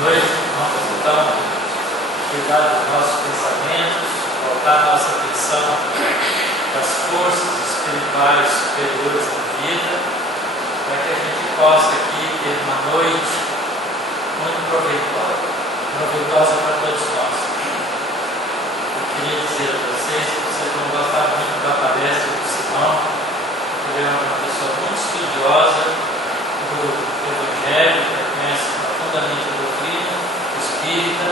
noite. Vamos então cuidar dos nossos pensamentos, voltar a nossa atenção das forças espirituais superiores da vida, para que a gente possa aqui ter uma noite muito proveitosa para todos nós. Eu queria dizer a vocês que vocês vão gostar muito da palestra do Simão. Ele é uma pessoa muito estudiosa do Evangelho, que conhece profundamente a doutrina espírita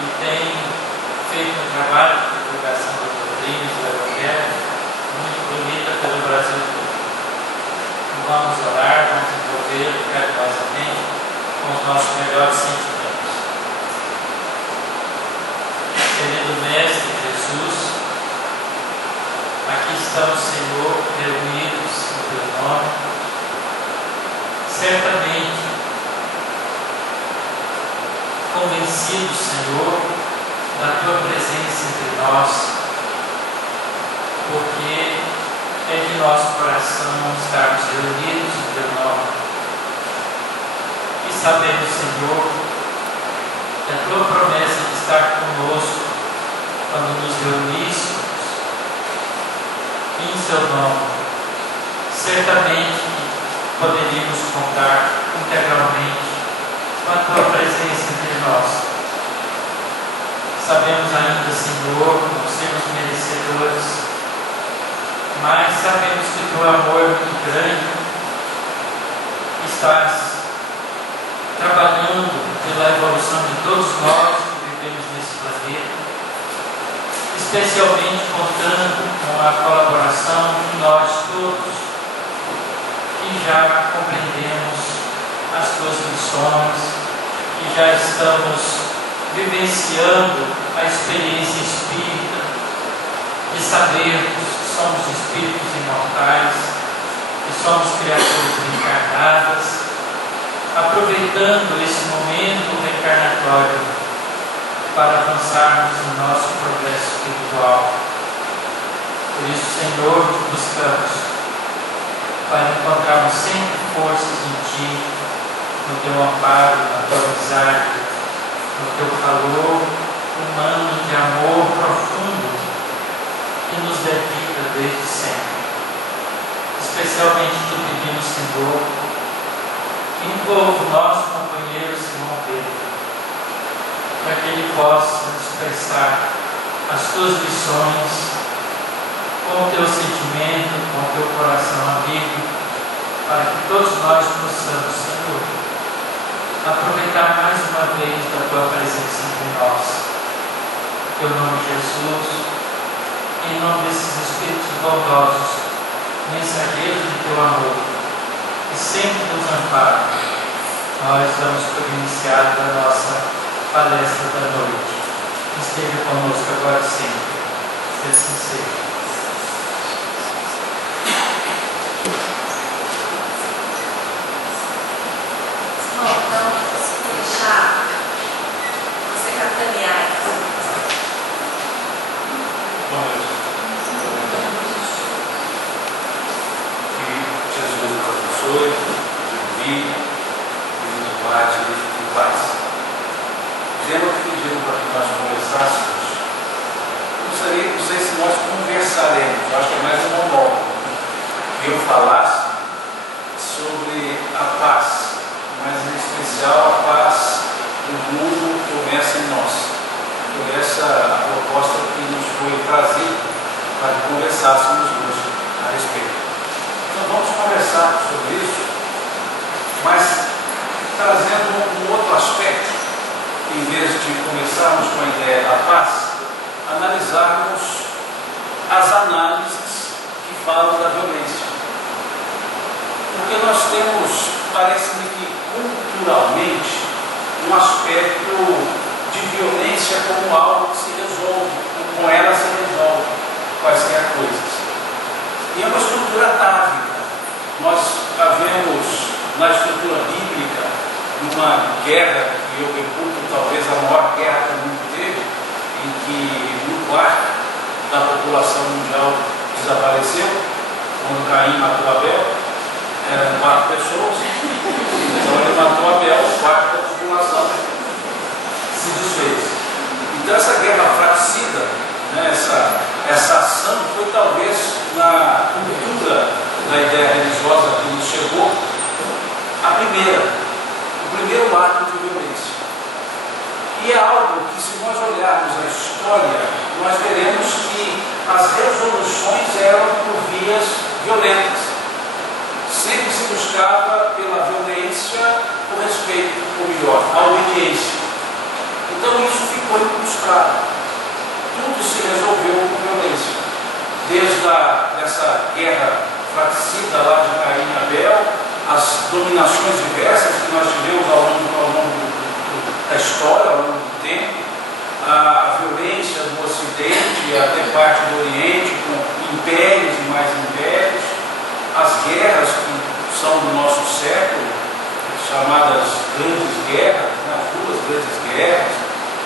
e tem feito um trabalho de divulgação da doutrina do Evangelho muito bonita pelo Brasil todo. Então vamos orar, vamos envolver carinhosamente com os nossos melhores sentimentos. Querido Mestre Jesus, aqui estamos, Senhor, reunidos no Teu nome. Certamente convencidos, Senhor, da Tua presença entre nós, porque é de nosso coração estarmos reunidos no Teu nome. E sabemos, Senhor, que a Tua promessa de estar conosco quando nos reuníssemos em Seu nome, certamente poderíamos contar integralmente com a Tua presença entre nós. Sabemos ainda, Senhor, que não somos merecedores, mas sabemos que o Teu amor é muito grande. Estás trabalhando pela evolução de todos nós que vivemos nesse planeta, especialmente contando com a colaboração de nós todos, que já compreendemos as Tuas lições, que já estamos vivenciando a experiência espírita, de sabermos que somos espíritos imortais, que somos criaturas reencarnadas, aproveitando esse momento reencarnatório para avançarmos no nosso progresso espiritual. Por isso, Senhor, te buscamos para encontrarmos sempre forças em Ti, no Teu amparo, na Tua amizade, no Teu calor humano de amor profundo que nos dedica desde sempre. Especialmente Te pedimos, Senhor, que envolva o nosso companheiro Simão Pedro, para que ele possa expressar as Tuas lições com o Teu sentimento, com o Teu coração amigo, para que todos nós possamos, Senhor, aproveitar mais uma vez da Tua presença entre nós. Em Teu nome, Jesus, em nome desses Espíritos bondosos, mensageiros do Teu amor, que sempre nos amparam, nós damos por iniciada a nossa palestra da noite. Esteja conosco agora e sempre. Que assim seja. Então, se deixar você capitanear. Boa noite. Que Jesus nos abençoe, divide, nos bate em paz. Dizendo que pediram para que nós conversássemos, não sei se nós conversaremos, eu acho que é mais um monólogo, que eu falasse sobre a paz, mas em especial a paz do mundo começa em nós. Por essa a proposta que nos foi trazida para que conversássemos hoje a respeito. Então vamos conversar sobre isso, mas trazendo um outro aspecto, em vez de começarmos com a ideia da paz, analisarmos as análises que falam da violência. Porque nós temos, parece-me que culturalmente, um aspecto de violência como algo que se resolve, com ela se resolve quaisquer coisas. E é uma estrutura atávica. Nós havemos, na estrutura bíblica, numa guerra que eu reputo talvez a maior guerra que o mundo teve, em que um quarto da população mundial desapareceu, quando Caim matou Abel, eram 4 pessoas, então ele matou Abel, 4 da população, nós olharmos a história, nós veremos que as resoluções eram por vias violentas. Sempre se buscava pela violência o respeito, ou melhor, a obediência. Então isso ficou incrustado. Tudo se resolveu com violência. Desde essa guerra fratricida lá de Caim e Abel, as dominações diversas que nós tivemos ao longo da história, ao longo do tempo, a violência do Ocidente até parte do Oriente, com impérios e mais impérios, as guerras que são do nosso século, chamadas grandes guerras, as duas grandes guerras,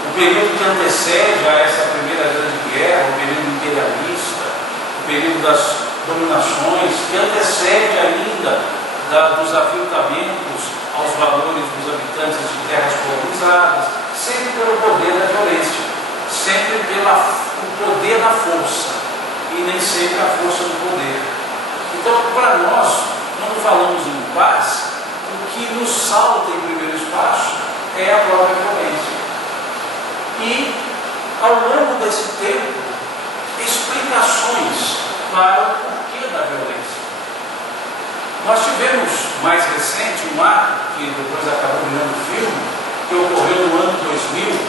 o período que antecede a essa primeira grande guerra, o período imperialista, o período das dominações, que antecede ainda dos aviltamentos aos valores dos habitantes de terras colonizadas, sempre pelo poder da violência, sempre pelo poder da força, e nem sempre a força do poder. Então, para nós, quando falamos em paz, o que nos salta em primeiro espaço é a própria violência. E, ao longo desse tempo, explicações para o porquê da violência. Nós tivemos, mais recente, um ato, que depois acabou virando filme, que ocorreu no ano 2000,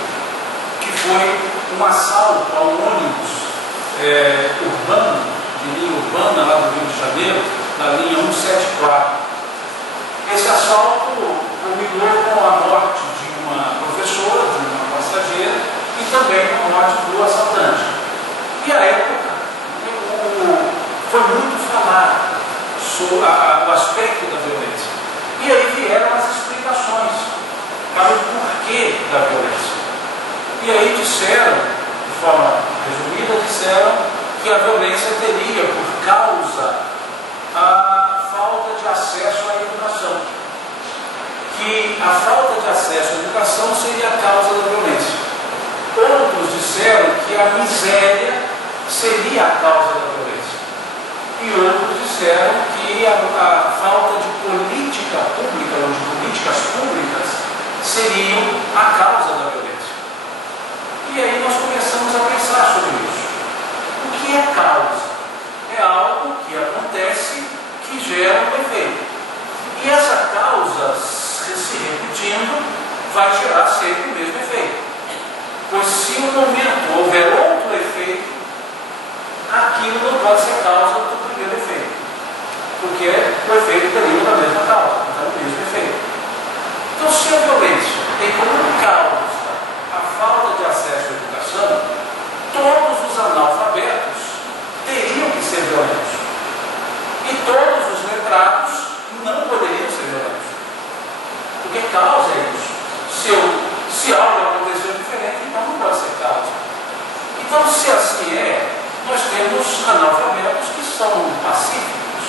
que foi um assalto a um ônibus urbano, de linha urbana, lá do Rio de Janeiro, na linha 174. Esse assalto culminou com a morte de uma professora, de uma passageira, e também com a morte do assaltante. E à época, foi muito falado sobre o aspecto da violência. E aí vieram as explicações para o porquê da violência. E aí disseram, de forma resumida, que a violência teria por causa a falta de acesso à educação. Que a falta de acesso à educação seria a causa da violência. Outros disseram que a miséria seria a causa da violência. E outros disseram que a falta de política pública, ou de políticas públicas, seriam a causa da violência. E aí nós começamos a pensar sobre isso. O que é causa? É algo que acontece que gera um efeito. E essa causa, se repetindo, vai gerar sempre o mesmo efeito. Pois se no momento houver outro efeito, aquilo não pode ser causa do primeiro efeito, porque o efeito deriva da mesma causa, então o mesmo efeito. Então, se a violência tem como causa a falta de acesso à educação, todos os analfabetos teriam que ser violentos, e todos os letrados não poderiam ser violentos, porque causa é isso. Se algo aconteceu diferente, então não pode ser causa. Então, se assim é, nós temos analfabetos que são pacíficos,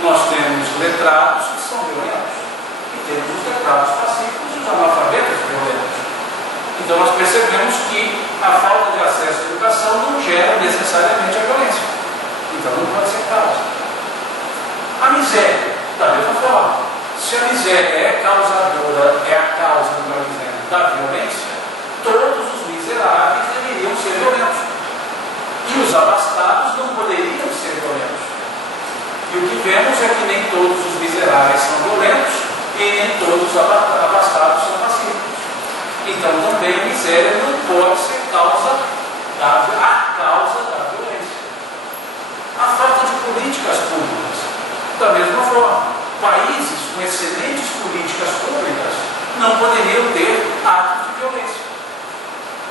nós temos letrados que são violentos, e temos os letrados pacíficos e os analfabetos violentos. Então nós percebemos que a falta de acesso à educação não gera necessariamente a violência, então não pode ser causa. A miséria, da mesma forma, se a miséria é causadora, é a causa da violência, todos os miseráveis deveriam ser violentos. E os abastados não poderiam ser violentos. E o que vemos é que nem todos os miseráveis são violentos e nem todos os abastados são pacíficos. Então também a miséria não pode ser a causa da violência. A falta de políticas públicas, da mesma forma. Países com excelentes políticas públicas não poderiam ter atos de violência.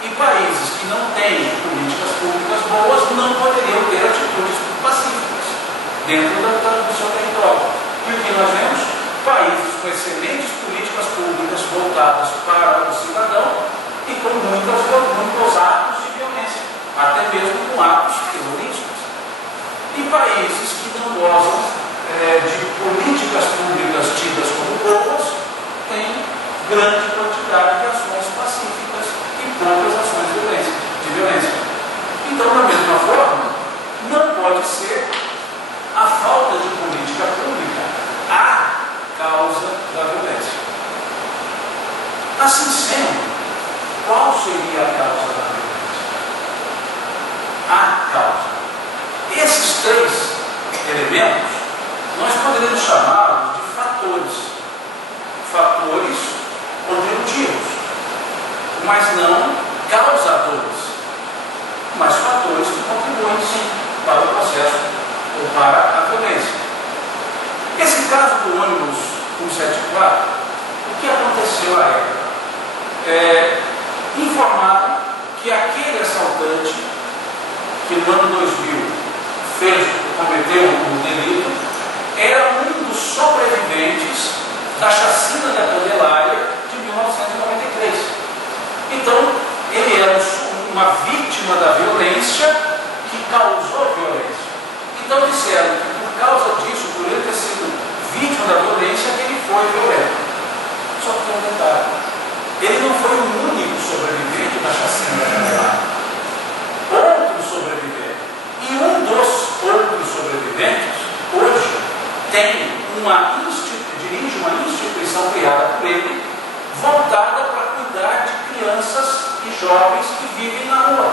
E países que não têm políticas públicas boas não poderiam ter atitudes pacíficas dentro do seu território. E o que nós vemos? Países com excelentes políticas públicas voltadas para o cidadão e com muitos atos de violência, até mesmo com atos terroristas. E países que não gozam de políticas públicas tidas como boas têm grande quantidade de ações pacíficas e poucas ações de violência. Então, da mesma forma, não pode ser a falta de política pública a causa da violência. Assim sendo, qual seria a causa da violência? A causa. Esses três elementos, nós poderíamos chamá-los de fatores. Fatores contributivos, mas não causadores, mas fatores que contribuem sim para o processo ou para a violência. Esse caso do ônibus 174, o que aconteceu à época? Informaram que aquele assaltante, que no ano 2000 cometeu um delito, era um dos sobreviventes da chacina da Candelária de 1993. Então, ele era uma vítima da violência que causou violência. Então disseram que por causa disso, por ele ter sido vítima da violência, ele foi violento. Só que tem um detalhe: ele não foi o único sobrevivente da chacina da Candelária. Outros sobreviveram. E um dos outros sobreviventes, hoje, dirige uma instituição criada por ele, voltada para cuidar de crianças e jovens que vivem na rua.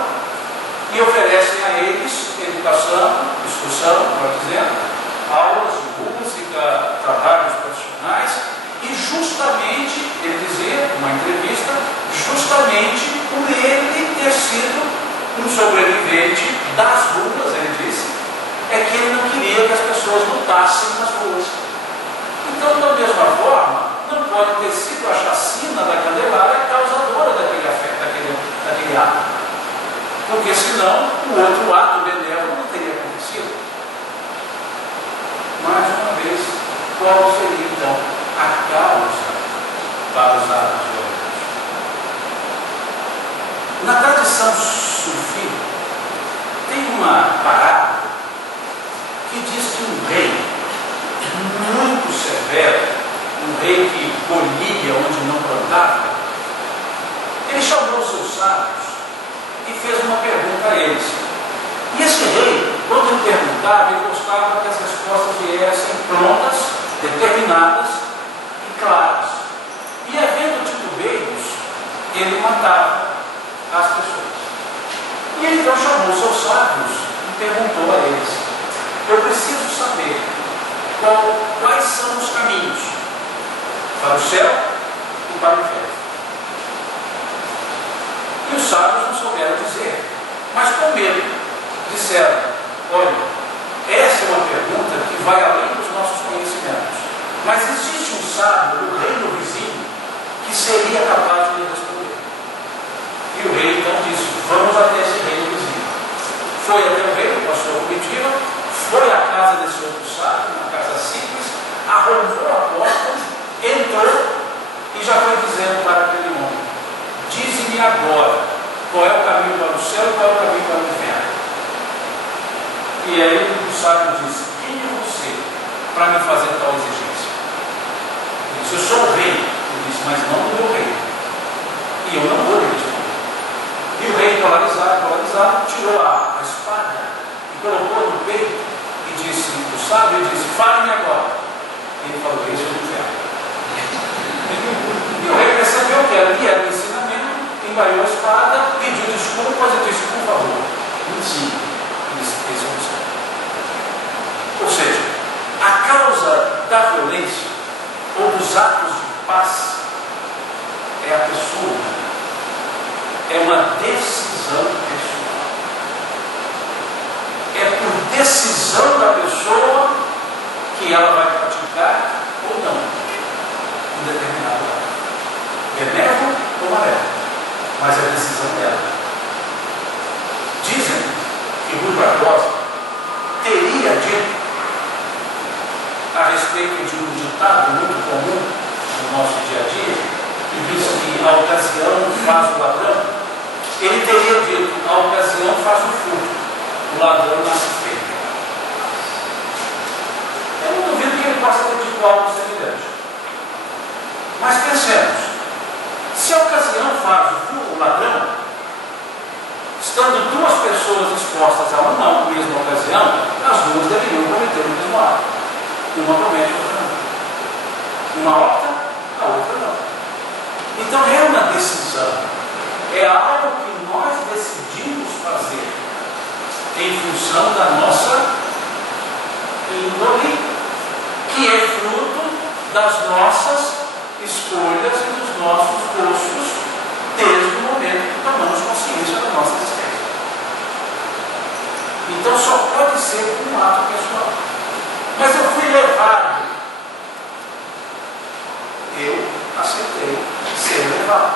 E oferecem a eles educação, instrução, melhor dizendo, aulas de música, trabalhos profissionais, e justamente, ele dizia, numa entrevista, justamente por ele ter sido um sobrevivente das ruas, ele disse, é que ele não queria que as pessoas lutassem nas ruas. Então, da mesma forma, não pode ter sido a chacina da Candelária a causadora daquele ato. Porque senão o outro ato benévolo não teria acontecido. Mais uma vez, qual seria então a causa para os atos violentos? Na tradição sufi, tem uma parábola que diz que um rei muito severo, um rei que colhia onde não plantava, ele chamou os seus sábios e fez uma pergunta a eles. E esse rei, quando ele perguntava, ele gostava que as respostas viessem prontas, determinadas e claras. E havendo titubeiros, ele matava as pessoas. E ele então chamou os seus sábios e perguntou a eles: eu preciso saber quais são os caminhos para o céu e para o inferno. E os sábios não souberam dizer, mas com medo disseram: olha, essa é uma pergunta que vai além dos nossos conhecimentos, mas existe um sábio no reino vizinho que seria capaz de lhe responder. E o rei então disse: vamos até esse reino vizinho. Foi até o reino, passou a comitiva, foi à casa desse outro sábio, uma casa simples, arrombou a porta, entrou e já foi dizendo para aquele homem: dize-me agora qual é o caminho para o céu e qual é o caminho para o inferno. E aí o sábio disse: quem é você para me fazer tal exigência? Ele disse: eu sou o rei. Ele disse: mas não do meu rei. E eu não vou lhe responder. E o rei, polarizado, tirou a espada e colocou no peito e disse: o sábio disse: fale-me agora. E ele falou: esse é o inferno. E o rei percebeu que ali era o ensinamento, embaiou a espada, pediu desculpas e disse: por favor, me ensine. Esse é o céu. Ou seja, a causa da violência ou dos atos de paz é a pessoa. É uma decisão pessoal. É por decisão da pessoa que ela vai praticar ou não um determinado ato, benévolo ou malévolo, mas é a decisão dela. Dizem que Rui Barbosa teria dito a respeito de um ditado muito comum no nosso dia a dia, que diz que a ocasião faz o ladrão. Ele teria dito: a ocasião faz o furto, o ladrão nasce feio. Eu não duvido que ele possa ter dito algo semelhante. Mas pensemos, se a ocasião faz o ladrão, estando duas pessoas expostas a uma mesma ocasião, as duas deveriam cometer o mesmo ato. Uma promete, a outra não. Uma opta, a outra não. Então é uma decisão. função da nossa índole, que é fruto das nossas escolhas e dos nossos gostos, desde o momento que tomamos consciência da nossa existência. Então só pode ser um ato pessoal. Mas eu fui levado. Eu aceitei ser levado.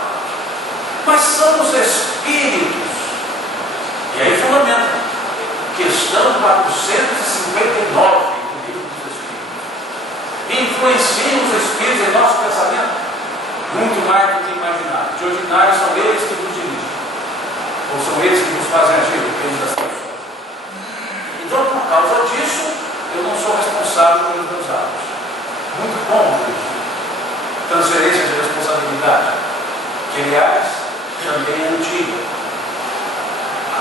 Mas são os espíritos, e aí fundamenta, questão 459 do livro dos Espíritos, influenciam os espíritos em nosso pensamento muito mais do que imaginar. De ordinário são eles que nos dirigem, ou são eles que nos fazem agir, depende das pessoas. Então, por causa disso, eu não sou responsável pelos meus atos. Muito bom isso. Transferência de responsabilidade, que aliás também é antiga.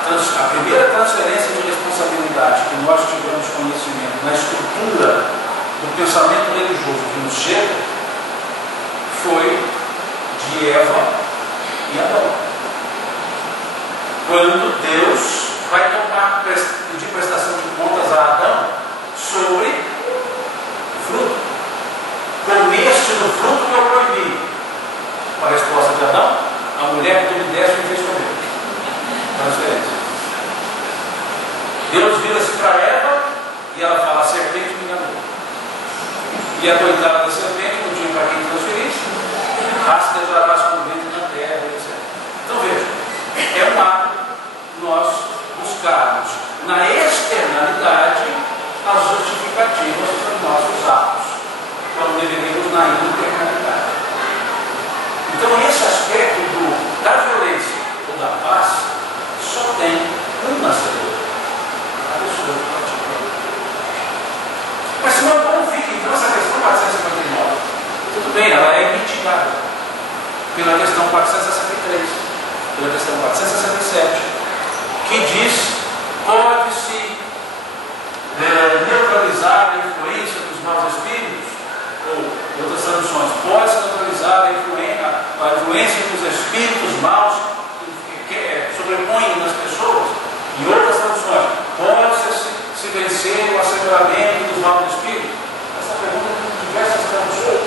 A primeira transferência de responsabilidade que nós tivemos conhecimento na estrutura do pensamento religioso que nos chega foi de Eva e Adão. Quando Deus vai pedir prestação de contas a Adão sobre o fruto. Comeste do fruto que eu proibi. Qual a resposta de Adão? A mulher que tu me deste me fez comer. Transferência. Deus vira-se para Eva e ela fala: a serpente me enganou. E a coitada da serpente não tinha para quem transferisse, rastejarás com o vento na terra, etc. Então veja, é um ato nós buscarmos na externalidade as justificativas dos nossos atos, quando deveríamos na internalidade. Então esse aspecto da violência ou da paz só tem um nascedor. Mas se não convive, então essa questão 459, tudo bem, ela é mitigada pela questão 463, pela questão 467, que diz: pode-se neutralizar a influência dos maus espíritos, ou outras traduções, pode-se neutralizar a influência dos espíritos maus que sobrepõem nas pessoas, e outras traduções, pode-se vencer o asseguramento dos maus espíritos? Essa pergunta tem diversas traduções,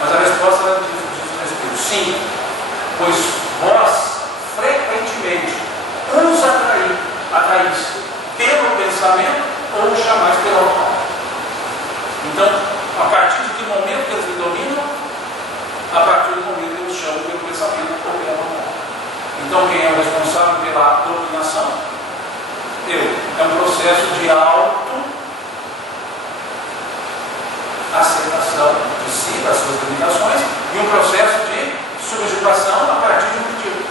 mas a resposta diz respeito: sim, pois vós frequentemente os atraís pelo pensamento ou chamais pela alma. Então, a partir de que momento que eles me dominam? A partir do momento que eu os chamo pelo pensamento ou pela alma. Então, quem é o responsável pela dominação? Eu. É um processo de auto-aceitação de si, das suas limitações, e um processo de subjugação a partir de um motivo.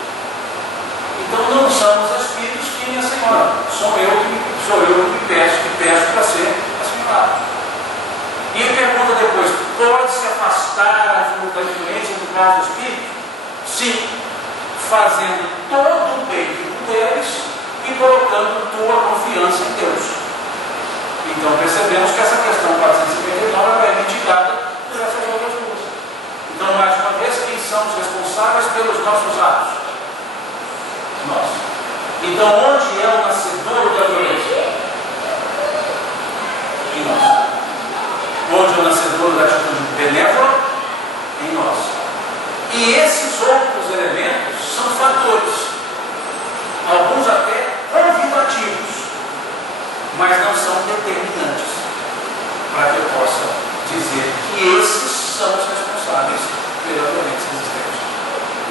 Então não são os espíritos que me asseguram, sou eu que me peço para ser assimilado. E ele pergunta depois: pode-se afastar da influência do mau espírito? Sim, fazendo todo o bem que puderes e colocando tua confiança em Deus. Então percebemos que essa questão 459 é mitigada por essas outras duas. Então, mais uma vez, quem são os responsáveis pelos nossos atos? Nós. Então, onde é o nascedor da violência? Em nós. Onde é o nascedor da atitude benévola? Em nós. E esses outros elementos são fatores, alguns até convidativos, mas não são determinantes, para que eu possa dizer que esses são os responsáveis pela violência existente.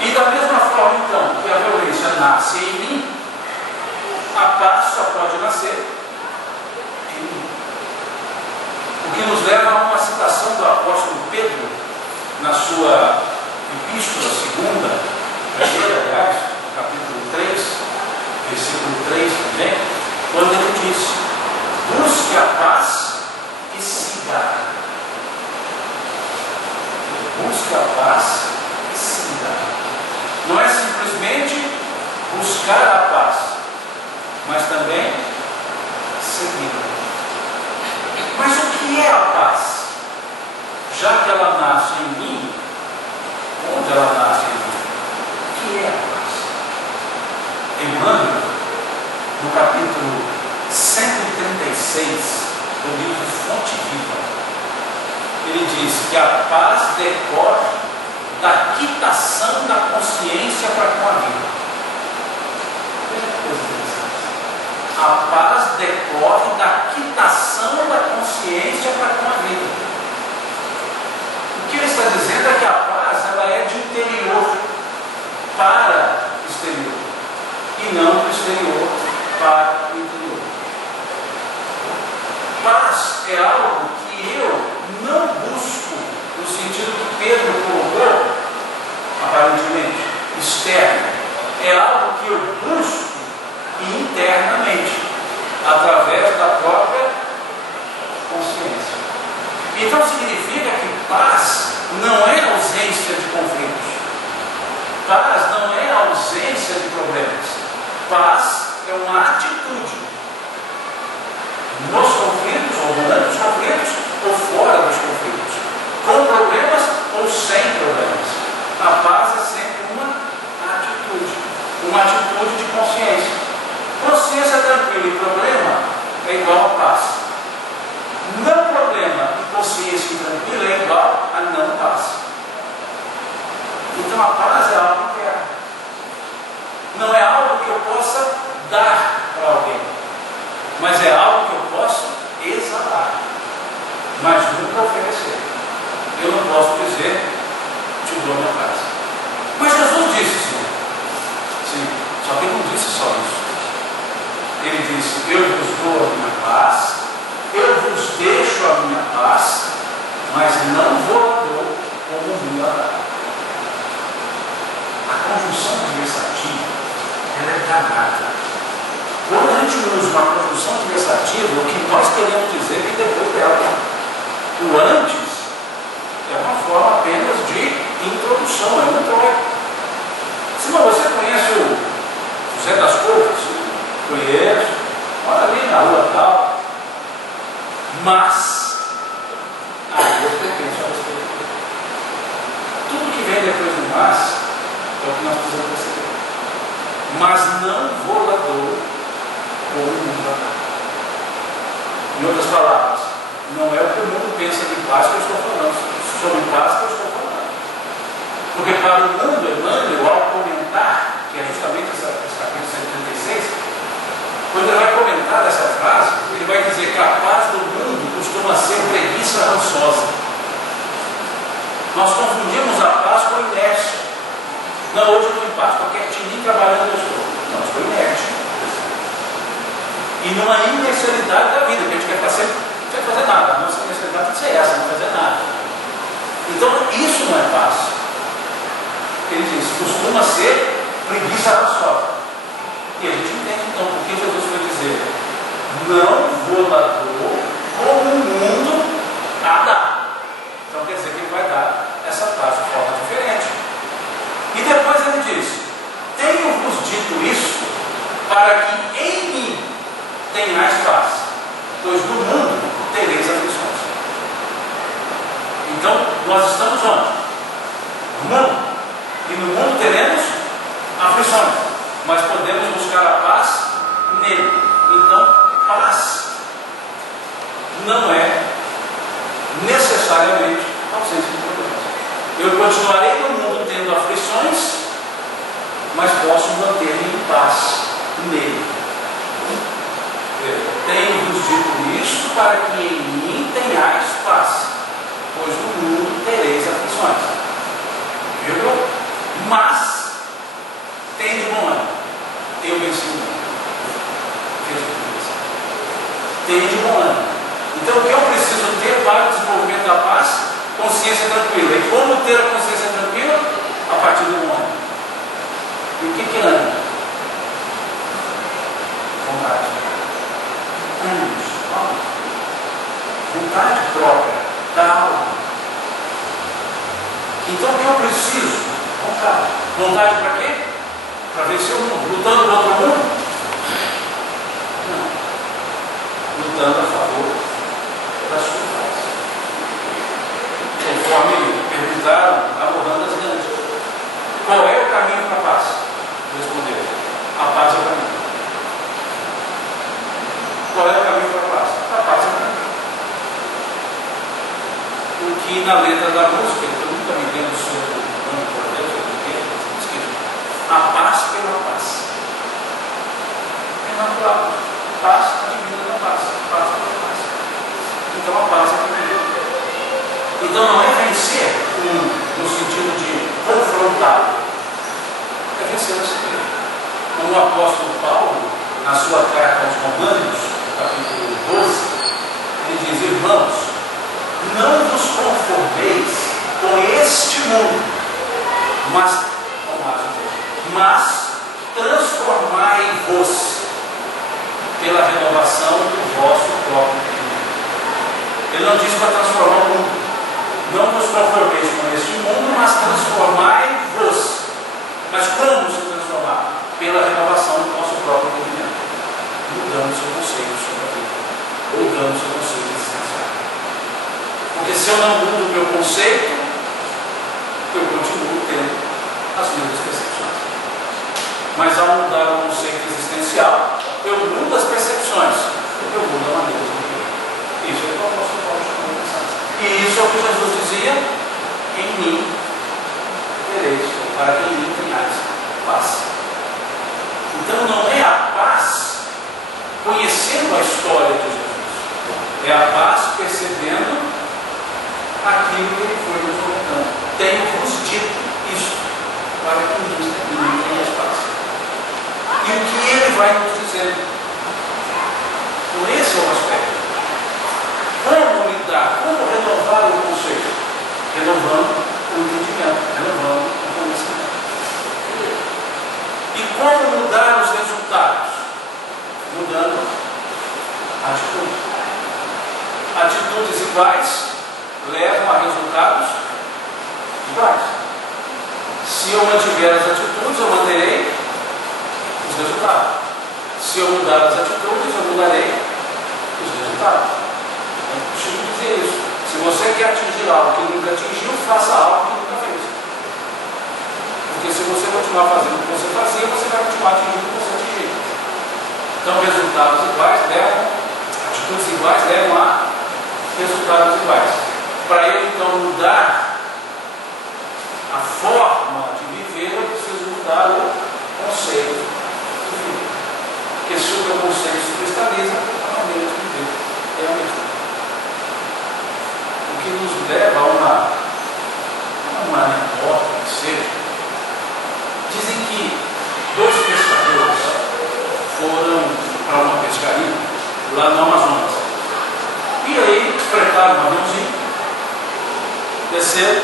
E da mesma forma, então, que a violência nasce em mim, a paz só pode nascer em mim. O que nos leva a uma citação do apóstolo Pedro, na sua epístola segunda, primeira, aliás, capítulo 3, versículo 3 também, quando ele diz: busque a paz e siga. Busque a paz e siga. Não é simplesmente buscar a paz, mas também seguir. Mas o que é a paz? Já que ela nasce em mim, onde ela nasce em mim? O que é a paz? Emmanuel, no capítulo que a paz decorre da quitação da consciência para com a vida. Veja que coisa interessante. A paz decorre da quitação da consciência para com a vida. O que ele está dizendo é que a paz ela é de interior para exterior e não do exterior para o interior. Paz é algo que eu não busco no sentido que Pedro colocou, aparentemente, externo. É algo que eu busco internamente, através da própria consciência. Então significa que paz não é ausência de conflitos. Paz não é ausência de problemas. Paz é uma atitude. Nos conflitos, ou durante os conflitos, ou fora dos conflitos. Com problemas ou sem problemas. A paz é sempre uma atitude de consciência. Consciência tranquila e problema é igual a paz. Não problema e consciência tranquila é igual a não paz. Então a paz é algo interno. Não é algo que eu possa dar para alguém, mas é algo que eu posso exalar, mas nunca oferecer. Eu não posso dizer, te dou minha paz. Mas Jesus disse sim, só que ele não disse só isso. Ele disse, eu vos dou a minha paz, eu vos deixo a minha paz, mas não vou a dou como o mundo a dá. A conjunção adversativa, ela é danada. Quando a gente usa uma conjunção adversativa, o que nós queremos dizer é que depois dela. O antes é uma forma apenas de introdução, é um introito. Se você conhece o José das Couves, conheço, mora ali na rua tal, mas aí eu pertenço a você. Tudo que vem depois do mas é o que nós precisamos perceber. Mas não vou lá dou como o mundo lá dá. Em outras palavras, não é o que o mundo pensa de paz que eu estou falando, sobre paz que eu estou falando. Porque para o mundo, Emmanuel, ao comentar, que é justamente esse capítulo 136, quando ele vai comentar essa frase, ele vai dizer que a paz do mundo costuma ser preguiça rançosa. Nós confundimos a paz com a inércia. Não, hoje eu estou em paz, estou quietinho, trabalhando eu estou. Não, estou inerte. E numa inercialidade da vida, que a gente quer ficar sempre sem fazer nada. A nossa inercialidade tem que ser essa, não fazer nada. Então, isso não é paz. Ele diz, costuma ser preguiça rançosa. E a gente entende então por que Jesus foi dizer, não vou lá dou como o mundo a dar. Então quer dizer que ele vai dar essa paz de forma diferente. E depois ele diz, tenho-vos dito isso para que em mim tenhais paz, pois no mundo tereis aflições. Então nós estamos onde? No mundo. E no mundo teremos aflições, mas podemos buscar a paz nele. Então, paz não é necessariamente ausência de problemas. Eu continuarei no mundo tendo aflições, mas posso manter-me em paz nele. Tenho-vos dito isso para que em mim tenhais paz, pois no mundo tereis aflições. Viu? Mas tem de bom ânimo. Eu venci o mundo. Tem de bom ânimo. Então o que eu preciso ter para o desenvolvimento da paz? Consciência tranquila. E como ter a consciência tranquila? A partir do bom ânimo. E o que é ânimo? Vontade. Ânimos. Vontade própria da alma. Então o que eu preciso? Vontade. Vontade para quê? Para vencer o mundo. Lutando contra o mundo? Não. Lutando a favor da sua paz. Conforme perguntaram a Mohamed Gandhi, qual é o caminho para a paz? Respondeu, a paz é o caminho. Qual é o caminho para a paz? A paz é o caminho. O que E na letra da música, que eu nunca me lembro sobre o nome por Deus, a paz pela paz. É natural. Paz divina da paz. Paz pela paz. Então a paz é divina. Então não é vencer no sentido de confrontar, é vencer a si mesmo. Como o apóstolo Paulo, na sua carta aos Romanos, capítulo 12, ele diz: irmãos, não vos conformeis com este mundo, mas transformai-vos pela renovação do vosso próprio entendimento. Ele não diz para transformar o mundo. Não vos conformeis com este mundo, mas transformai-vos. Mas como se transformar? Pela renovação do nosso próprio entendimento. Mudando o seu conceito sobre a vida. Mudando o seu conceito existencial. Porque se eu não mudo o meu conceito, eu continuo tendo as mesmas percepções. Mas ao mudar o conceito existencial, eu mudo as percepções. Eu mudo a maneira de viver. Isso é o que o apóstolo Paulo chamou de mensagem. E isso é o que Jesus dizia: em mim tereis, para que em mim tenhais paz. Então não é a paz conhecendo a história de Jesus, é a paz percebendo aquilo que ele foi nos comentando. Tenho-vos dito isso, para que em mim tenhais paz. E o que ele vai nos dizendo? Então esse é o aspecto. Como lidar? Como renovar o conceito? Renovando o entendimento, renovando o conhecimento. E como mudar os resultados? Mudando a atitude. Atitudes iguais levam a resultados iguais. Se eu mantiver as atitudes, eu manterei os resultados. Se eu mudar as atitudes, eu mudarei os resultados. Eu preciso dizer isso. Se você quer atingir algo que nunca atingiu, faça algo que nunca fez. Porque se você continuar fazendo o que você fazia, você vai continuar atingindo o que você atingiu. Então, resultados iguais atitudes iguais levam a resultados iguais. Para eu então mudar a forma de viver, eu preciso mudar o conceito de viver. Porque se o meu conceito se cristaliza, a maneira de viver é a mesma. O que nos leva a uma anedota que seja. Dizem que 2 pescadores foram para uma pescaria lá no Amazonas. E aí fretaram um aviãozinho, desceram,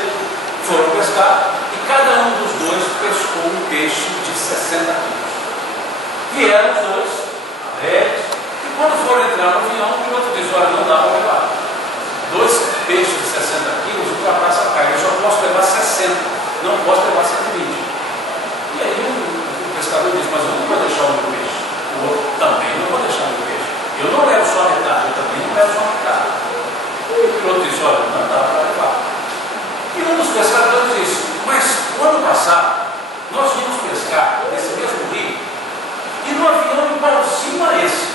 foram pescar, e cada um dos 2 pescou um peixe de 60 quilos. Vieram os 2 alegres, e quando foram entrar no avião, o piloto disse: olha, não dá para levar. 2 peixes de 60 quilos ultrapassa a carga, eu só posso levar 60, não posso levar 120. E aí o pescador disse: mas eu não vou deixar o meu peixe. O outro também não vou deixar o meu peixe. Eu não levo só a metade, eu também não levo só a metade. E o piloto disse: olha, não dá para levar. E um dos pescadores disse: mas o ano passado nós vimos pescar nesse mesmo rio e no avião igualzinho a esse.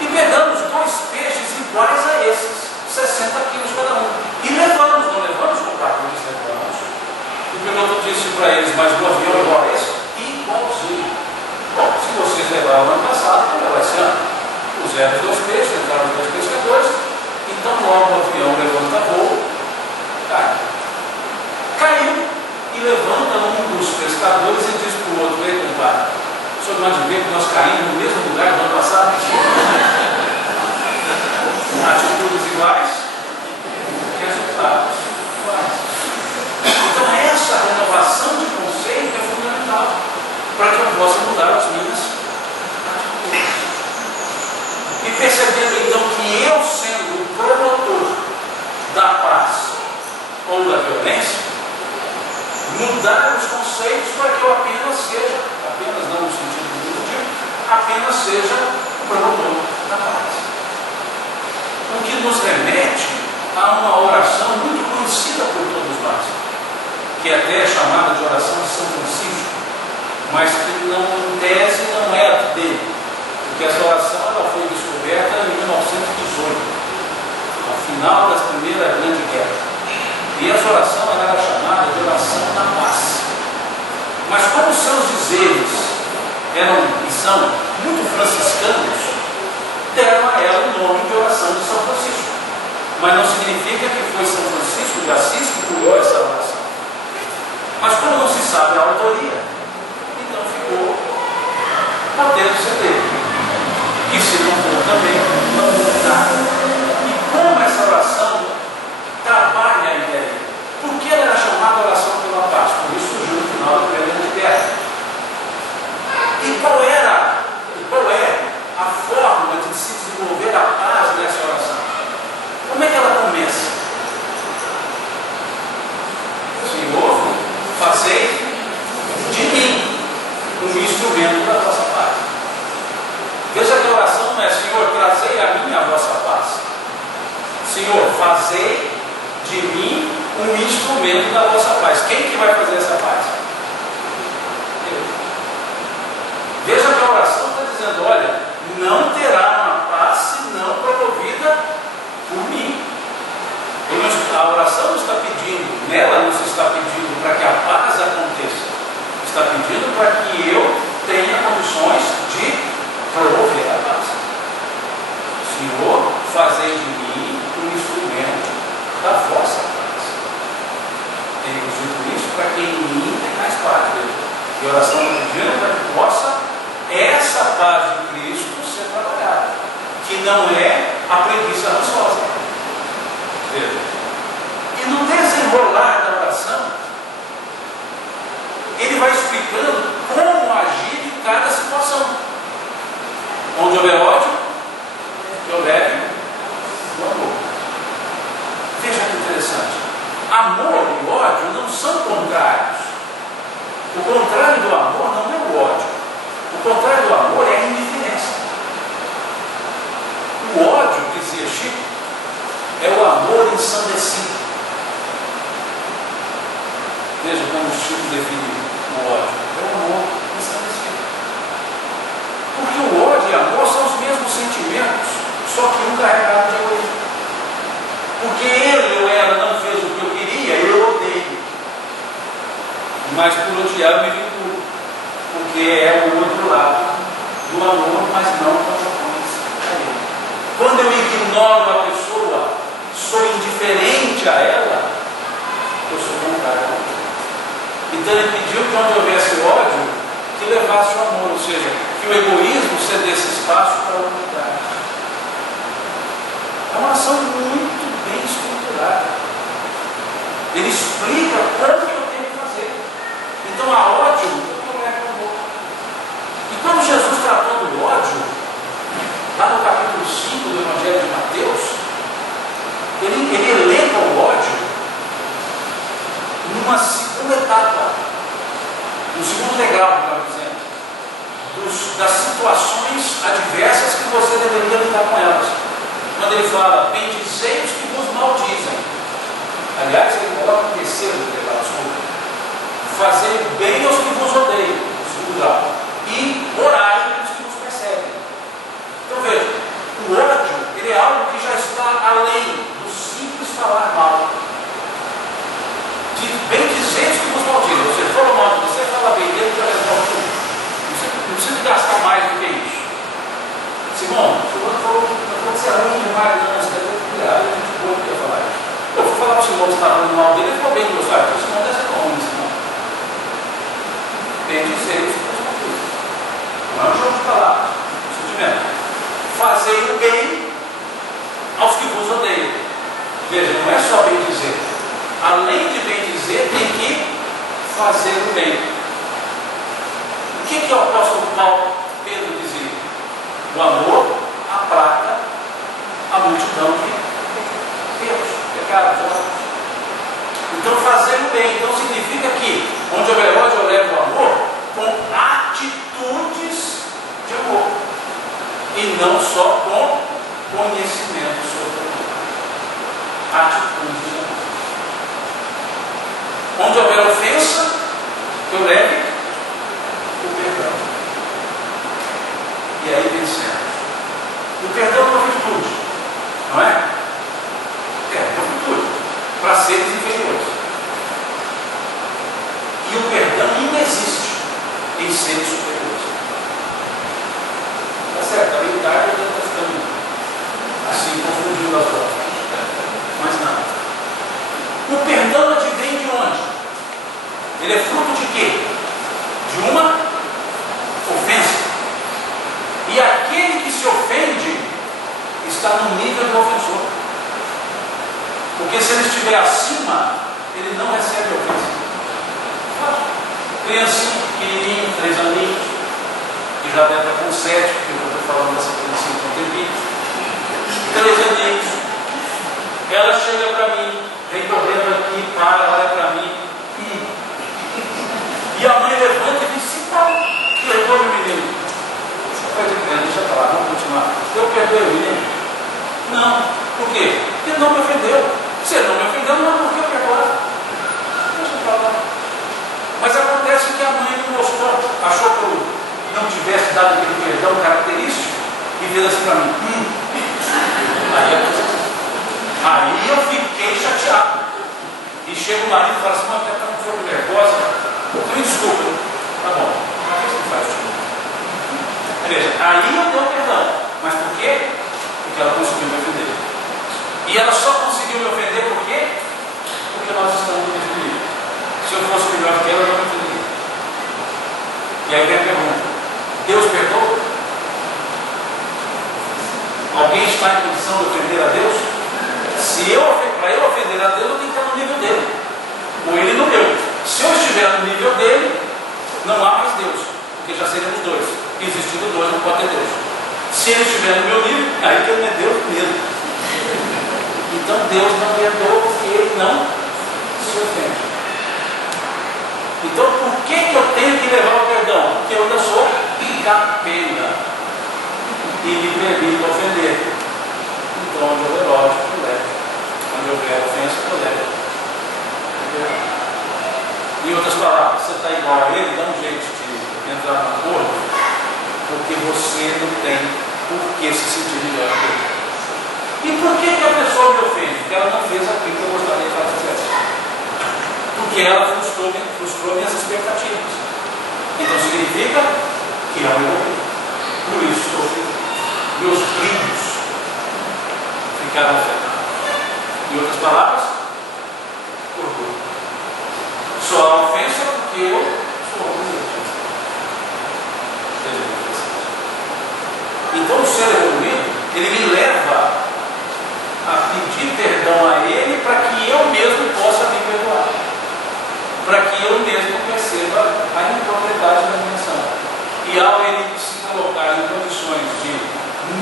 E pegamos 2 peixes iguais a esses, 60 quilos cada um. E levamos, não levamos com 4 quilos, levamos. O piloto disse para eles: mas no avião igual a esse? Igualzinho. Bom, se vocês levaram o ano passado, vão levar esse ano. Puseram os 2 peixes, entraram os 2 pescadores, então logo o avião levanta voo, cai. Caiu e levanta um dos pescadores e diz para o outro: ei, compadre, o senhor não há de ver que nós caímos no mesmo lugar do ano passado? Atitudes iguais, resultados iguais. Então essa renovação de conceito é fundamental para que eu possa mudar as minhas atitudes. E percebendo então que eu, sendo o promotor da paz ou da violência, mudar os conceitos para que eu apenas não no sentido positivo, apenas seja o promotor da paz. O que nos remete a uma oração muito conhecida por todos nós, que até é chamada de oração de São Francisco, mas que não, em tese não é dele, porque essa oração ela foi descoberta em 1918, ao final da Primeira Grande Guerra. E essa oração era chamada de oração da paz. Mas como seus dizeres eram e são muito franciscanos, deram a ela o nome de oração de São Francisco. Mas não significa que foi São Francisco de Assis que criou essa oração. Mas como não se sabe a autoria, então ficou podendo ser dele. E se não for também, não muda nada. E como essa oração trabalha a ideia? Por que ela era chamada oração pela paz? Por isso surgiu no final da Grande Guerra. E qual é a fórmula de se desenvolver a paz nessa oração? Como é que ela começa? Senhor, fazei de mim um instrumento da vossa paz. Veja que a oração não é: Senhor, trazei a mim a vossa paz. Senhor, fazei de mim um instrumento da vossa paz. Quem que vai fazer essa paz? Deus. Veja que a oração está dizendo: olha, não terá uma paz senão promovida por mim. A oração não está pedindo, nela não se está pedindo para que a paz aconteça, está pedindo para que eu tenha condições de promover a paz. Senhor, fazei de mim um instrumento da vossa paz. Temos dito isso para que em mim tenhais paz. E a oração está pedindo para que possa essa paz de Cristo ser trabalhada, que não é a preguiça rançosa. Veja. E no desenrolar da oração, ele vai explicando como agir em cada situação. Onde houver ódio, que houver o amor. Veja que interessante. Amor e ódio não são contrários. O contrário do amor não é o ódio. O contrário do amor é a indiferença. O ódio, dizia Chico, é o amor ensandecido. Veja como Chico define o ódio. É o amor ensandecido. Porque o ódio e o amor são os mesmos sentimentos, só que um carregado de egoísmo. Porque ele ou ela não fez o que eu queria, eu odeio. Mas por odiar eu me vinculo. Porque é o outro lado do amor, mas não consequência a ele. Quando eu ignoro a pessoa, sou indiferente a ela, eu sou contrário a ela. Então ele pediu que onde houvesse ódio, que levasse o amor, ou seja, que o egoísmo cedesse espaço para a humanidade. É uma ação muito bem estruturada. Ele explica como que eu tenho que fazer. Então há ódio, eu levo o amor. E quando Jesus tratou do ódio, lá no capítulo 5 do Evangelho de Mateus, ele elenca o ódio numa segunda etapa, no segundo degrau, melhor dizendo, das situações adversas que você deveria lidar com elas. Quando ele fala: bendizei os que vos maldizem. Aliás, ele coloca no terceiro degrau, fazer bem aos que vos odeiam, no segundo grau, e orai pelos que vos perseguem. Então veja, o ódio, ele é algo que já está além do simples falar mal. De bem dizer os que vos maldizem. Você fala mal de você, fala bem dele, já resolve tudo. Não precisa gastar mais do que isso. Simão, o senhor falou que você é ruim demais, não, você deve ter cuidado, a gente pode ter falar isso. Eu fui falar para o Simão que você está falando mal dele, ele falou bem de você. Então o Simão deve ser ruim, Simão. Bem dizer os que vos maldizem. Não é um jogo de palavras. Sentimento. Fazer o bem aos que vos odeiam. Veja, não é só bem dizer. Além de bem dizer, tem que fazer o bem. O que o apóstolo Paulo, Pedro dizia? O amor aplaca a multidão de pecados. Então fazer o bem, então significa que onde houver ódio eu levo o amor com atitudes de amor. E não só com conhecimento sobre o amor. Atitudes de amor. Onde houver ofensa, eu leve o perdão. E aí vencemos. O perdão é uma virtude, não é? É uma virtude para seres inferiores. em seres superiores. Tá certo, a mentalidade está ficando assim, confundindo as coisas. Mas não. O perdão advém de onde? Ele é fruto de quê? De uma ofensa. E aquele que se ofende está no nível do ofensor. Porque se ele estiver acima, ele não recebe ofensa. Criancinha, pequenininho, 3 aninhos, que já deve estar com 7, porque eu estou falando dessa criancinha com tempinho. 3 aninhos, ela chega para mim, vem correndo aqui, olha para mim, e a mãe levanta e diz: se tal, perdoe o menino. Deixa eu falar, vamos continuar. Eu perdoei o menino? Não. Por quê? Porque ele não me ofendeu. Se ele não me ofendeu, não, por que eu perdoar? Deixa eu falar. Mas acontece que a mãe me mostrou, achou que eu não tivesse dado aquele perdão característico e fez assim para mim. Aí eu fiquei chateado. E chega o marido e fala assim: mas está com fogo nervosa. Me desculpa. Tá bom. Por que você não faz isso? Beleza. Aí eu dou perdão. Mas por quê? Porque ela conseguiu me ofender. E ela só conseguiu me ofender por quê? Porque nós estamos no mesmo nível. Se eu fosse melhor que ela, eu não me ofenderia. E aí vem a pergunta: Deus perdoa? Alguém está em condição de ofender a Deus? Para eu ofender a Deus, eu tenho que estar no nível dele. Ou ele no meu. Se eu estiver no nível dele, não há mais Deus. Porque já seremos 2. Existindo 2, não pode ter Deus. Se ele estiver no meu nível, aí que ele não é Deus mesmo. Então Deus não perdoa porque ele não se ofende. Então por que eu tenho que levar o perdão? Porque eu ainda sou capena. E me permito ofender. Então onde houver ódio, eu levo. Onde houver ofensa, eu levo. Em outras palavras, você está igual a ele, dá um jeito de entrar no acordo, porque você não tem por que se sentir melhor que ele. E por que a pessoa me ofende? Porque ela não fez aquilo que eu gostaria que ela fizesse. Porque ela frustrou minhas expectativas. Então significa que é um egoísmo. Por isso, meus brilhos ficaram afetados. Em outras palavras, orgulho. Só a ofensa porque eu sou orgulhoso. Então o ser evoluído, ele me leva a pedir perdão a ele para que eu mesmo possa me perdoar. Para que eu mesmo perceba a impropriedade da minha ação. E ao ele se colocar em condições de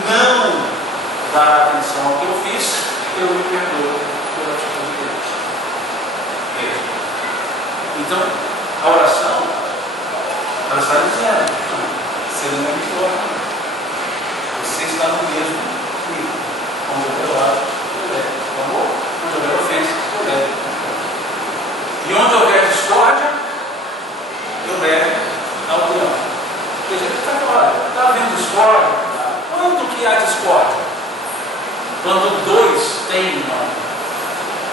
não dar atenção ao que eu fiz, eu me perdoo pela atitude dele. Então, a oração, ela está dizendo: você não é muito bom, você está no mesmo nível. Onde houver ódio, eu levo. Amor, onde houver ofensa, eu levo. E onde houver discórdia, eu levo a união. Porque a gente está fora, está havendo discórdia. Quando que há discórdia? Quando 2 teimam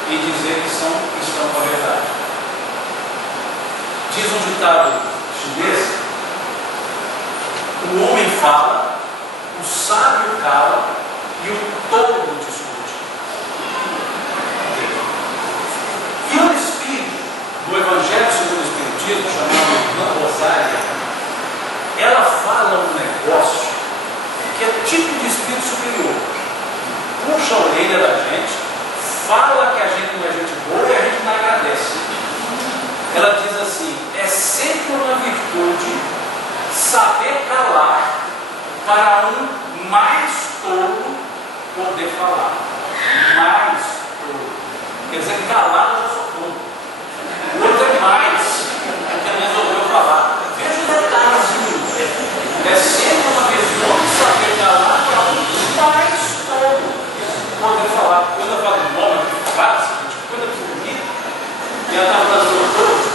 e dizer que estão com a verdade. Diz um ditado chinês: o homem fala, o sábio cala e o tolo discute. E o Espírito, do Evangelho segundo o Espiritismo, chamado Irmã Rosária, ela fala um negócio que é tipo de espírito superior. Puxa a orelha da gente, fala que a gente não é gente boa e a gente não agradece. Ela diz assim: é sempre uma virtude saber calar para um mais tolo poder falar. Mais tolo. Quer dizer, calar eu já sou tolo. O outro é mais, porque não resolveu falar. Veja o detalhezinho. É sempre uma virtude saber calar para um mais tolo poder falar. Quando eu falo de nome, frase, coisa que bonita, e ela estava fazendo todo.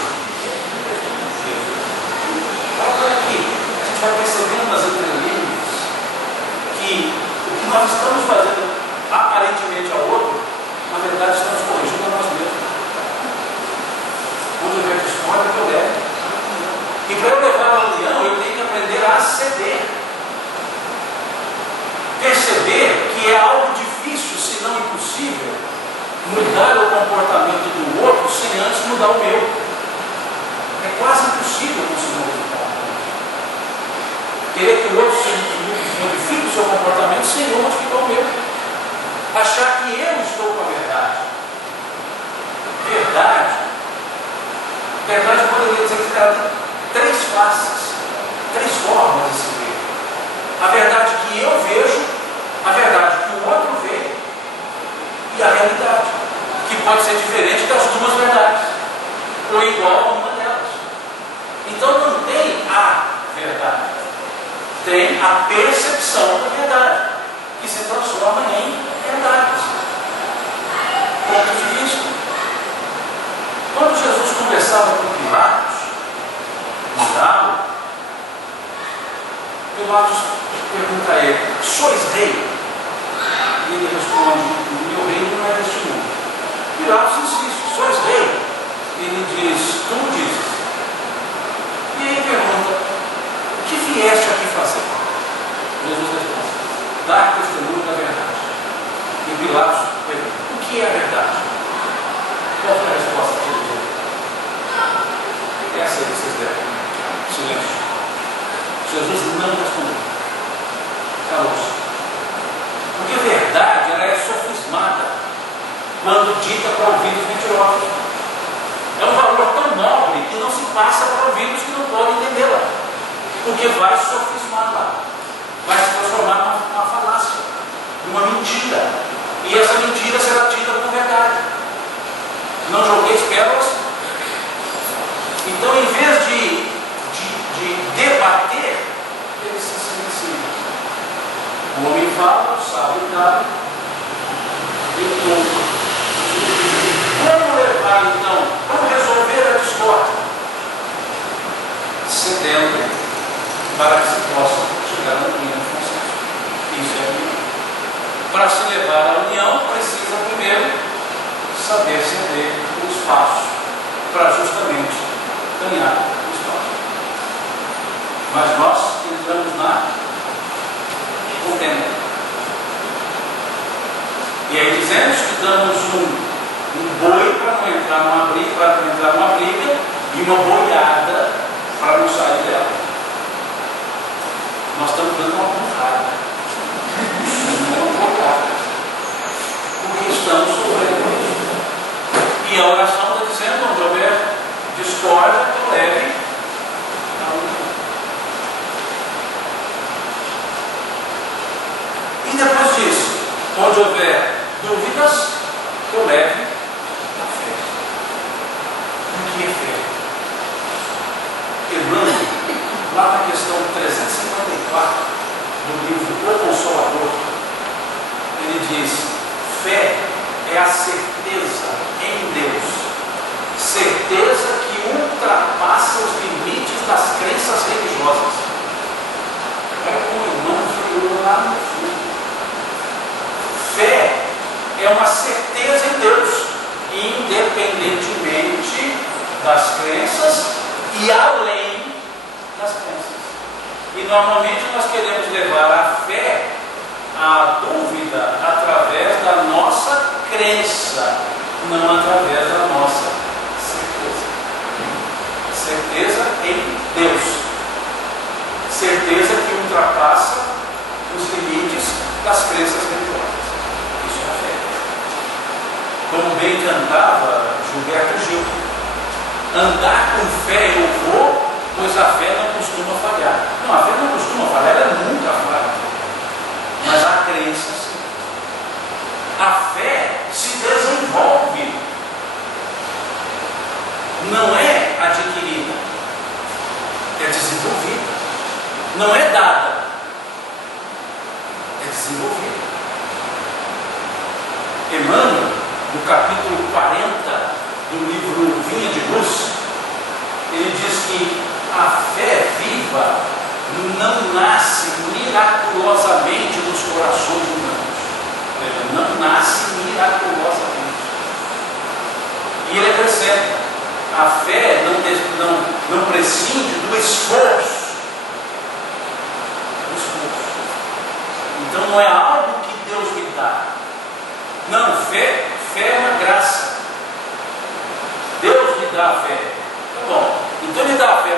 Olha aqui, a gente vai percebendo nas entrelinhas que o que nós estamos fazendo aparentemente ao outro, na verdade estamos corrigindo a nós mesmos. ceder. Perceber que é algo difícil, se não impossível, mudar o comportamento do outro sem antes mudar o meu. É quase impossível conseguir modificar. Querer que o outro modifique o seu comportamento sem eu modificar o meu. Achar que eu estou com a verdade. Verdade poderia dizer que ela tem três faces, três formas de se ver. A verdade que eu vejo, a verdade que o outro vê e a realidade, que pode ser diferente das duas verdades, ou igual a uma delas. Então não tem a verdade, tem a percepção da verdade, que se transforma em verdades. Ponto de vista. Quando Jesus conversava com Pilatos, Pilatos pergunta a ele: sois rei? E ele responde: o meu reino não é deste mundo. Pilatos insiste: sois rei? E ele diz: tu dizes. E ele pergunta: o que vieste aqui fazer? Jesus responde: dar testemunho da verdade. E Pilatos pergunta: o que é a verdade? Qual foi a resposta que ele deu? Essa aí vocês devem. Silêncio. Jesus não respondeu. Calou-se. Porque a verdade ela é sofismada quando dita para ouvidos mentirosos. É um valor tão nobre que não se passa para ouvidos que não podem entendê-la. Porque vai sofismá-la. Vai se transformar numa falácia, numa mentira. E essa mentira será tida como verdade. Não jogueis pérolas. Então, em vez de debater, ele se silencia. O homem fala, o sábio dá, e tudo. Como levar, então? Como resolver a discórdia? Cedendo para que se possa chegar a uma união de consenso. Isso é a união. Para se levar à união, precisa primeiro saber ceder o espaço para justamente ganhar o espaço. Mas nós entramos na contenda. E aí dizemos que damos um boi para não entrar numa briga e uma boiada para não sair dela. Nós estamos dando uma porrada. Uma porrada. Porque estamos sofrendo isso. E a oração está dizendo: onde houver discórdia, que leve a união. E depois disso, onde houver dúvidas, que eu leve a fé. O que é fé? Emmanuel, lá na questão 354 do livro O Consolador, ele diz: fé é a certeza em Deus, certeza que ultrapassa os limites das crenças religiosas. Olha como o irmão chegou lá no fundo. Fé é uma certeza em Deus, independentemente das crenças e além das crenças. E normalmente nós queremos levar a fé à dúvida através da nossa crença, não através da nossa certeza. Certeza em Deus. Certeza que ultrapassa os limites das crenças religiosas. Isso é a fé. Como bem cantava Gilberto Gil: andar com fé eu vou, pois a fé não costuma falhar. Não, a fé não costuma falhar, ela nunca falha. Mas a crença sim. A fé se desenvolve. Não é adquirida, é desenvolvida. Não é dada, é desenvolvida. Emmanuel, no capítulo 40 do livro Vinha de Luz, ele diz que a fé viva não nasce miraculosamente nos corações humanos. Ela não nasce miraculosamente. E ele acrescenta: a fé não prescinde do esforço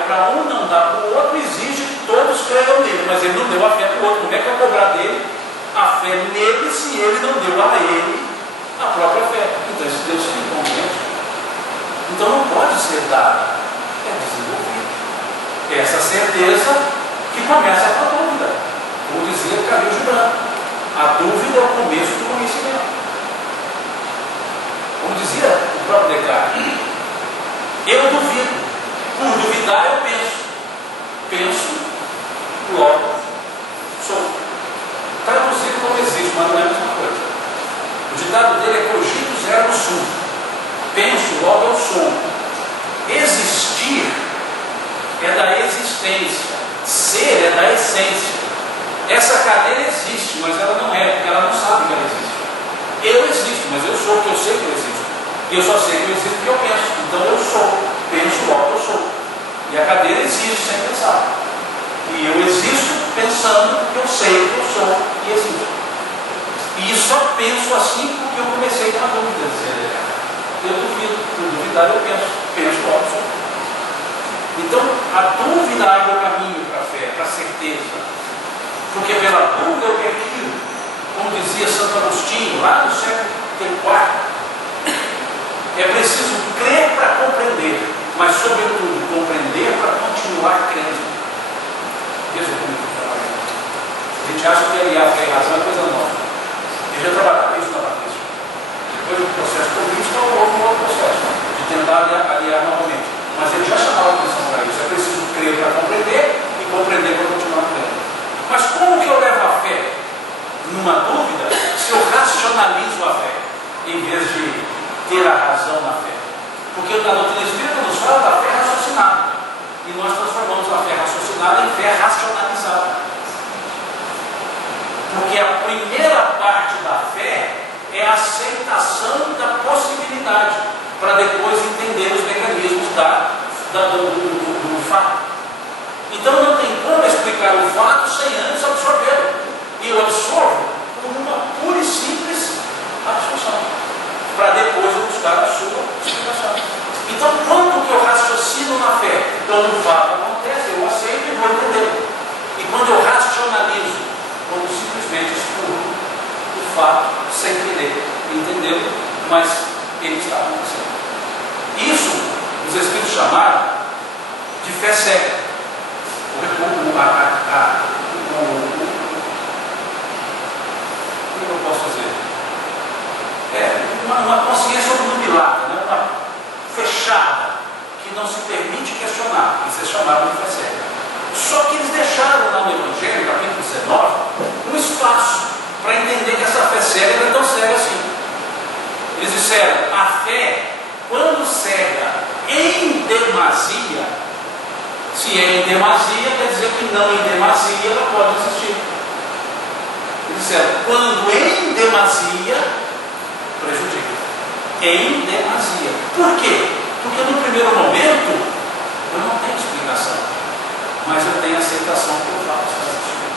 para um, não dá para o outro, exige que todos creiam nele, mas ele não deu a fé para o outro. Como é que vai cobrar dele a fé nele se ele não deu a ele a própria fé? Então esse Deus se incomprende. Então não pode ser dada, é desenvolvido. É essa certeza que começa com a dúvida. Como dizia Khalil Gibran, a dúvida é o começo do conhecimento. Como dizia o próprio Descartes, eu duvido. Por duvidar eu penso. Penso, logo sou. Traduzido como existe, mas não é a mesma coisa. O ditado dele é cogito ergo sum. Penso, logo eu sou. Existir é da existência. Ser é da essência. Essa cadeira existe, mas ela não é, porque ela não sabe que ela existe. Eu existo, mas eu sou, porque eu sei que eu existo. E eu só sei que eu existo porque eu penso. Então eu sou. Penso, logo eu sou. E a cadeira existe sem pensar. E eu existo pensando porque eu sei que eu sou e existo. E só penso assim porque eu comecei com a dúvida. Eu duvido, por duvidar eu penso. Penso, logo eu sou. Então a dúvida abre o caminho para a fé, para a certeza. Porque pela dúvida eu perdi. Como dizia Santo Agostinho, lá no século IV, é preciso crer para compreender, mas sobretudo compreender para continuar crendo. Veja como eu trabalho. A gente acha que aliar fé e razão é coisa nova. Eu já trabalhava isso na Batista. Depois do processo político, houve um outro processo de tentar aliar novamente. Mas ele já chamava a atenção para isso. É preciso crer para compreender e compreender para continuar crendo. Mas como que eu levo a fé numa dúvida se eu racionalizo a fé em vez de ter a razão na fé? Porque a doutrina espírita nos fala da fé raciocinada e nós transformamos a fé raciocinada em fé racionalizada. Porque a primeira parte da fé é a aceitação da possibilidade para depois entender os mecanismos do fato. Então não tem como explicar o fato sem antes absorvê-lo. E eu absorvo por uma pura e simples absorção, para depois eu buscar a sua explicação. Então, quando que eu raciocino na fé? Quando o fato acontece, eu aceito e vou entender. E quando eu racionalizo, quando simplesmente excluo o fato sem querer entendê-lo, mas ele está acontecendo. Isso os Espíritos chamaram de fé cega. Como eu posso fazer? Uma consciência obnubilada, né? Uma fechada, que não se permite questionar. Isso é chamado de fé cega. Só que eles deixaram lá no Evangelho, capítulo 19, um espaço para entender que essa fé cega não é tão cega assim. Eles disseram, a fé, quando cega em demasia, se é em demasia, quer dizer que não em demasia ela pode existir. Eles disseram, quando em demasia, prejudica. Em demasia. Por quê? Porque no primeiro momento eu não tenho explicação, mas eu tenho aceitação que o fato está existindo.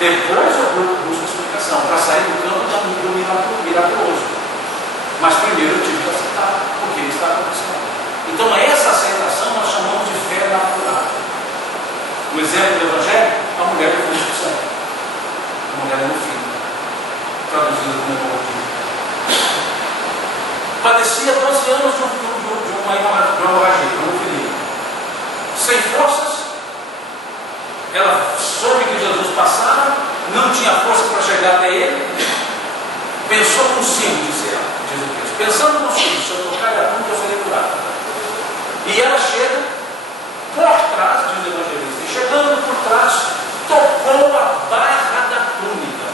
Depois eu busco explicação para sair do campo do miraculoso. Mas primeiro eu tive que aceitar porque ele está acontecendo. Então essa aceitação nós chamamos de fé natural. O exemplo do Evangelho, a mulher do fluxo de sangue. A mulher no filho. Traduzido como hemorragia. Padecia 12 anos de uma hemorragia, de um filho. Sem forças, ela soube que Jesus passava, não tinha força para chegar até ele, pensou consigo, disse ela, diz o texto. Pensando consigo, se eu tocar a túnica, eu serei curado. E ela chega por trás, diz o evangelista, e chegando por trás, tocou a barra da túnica.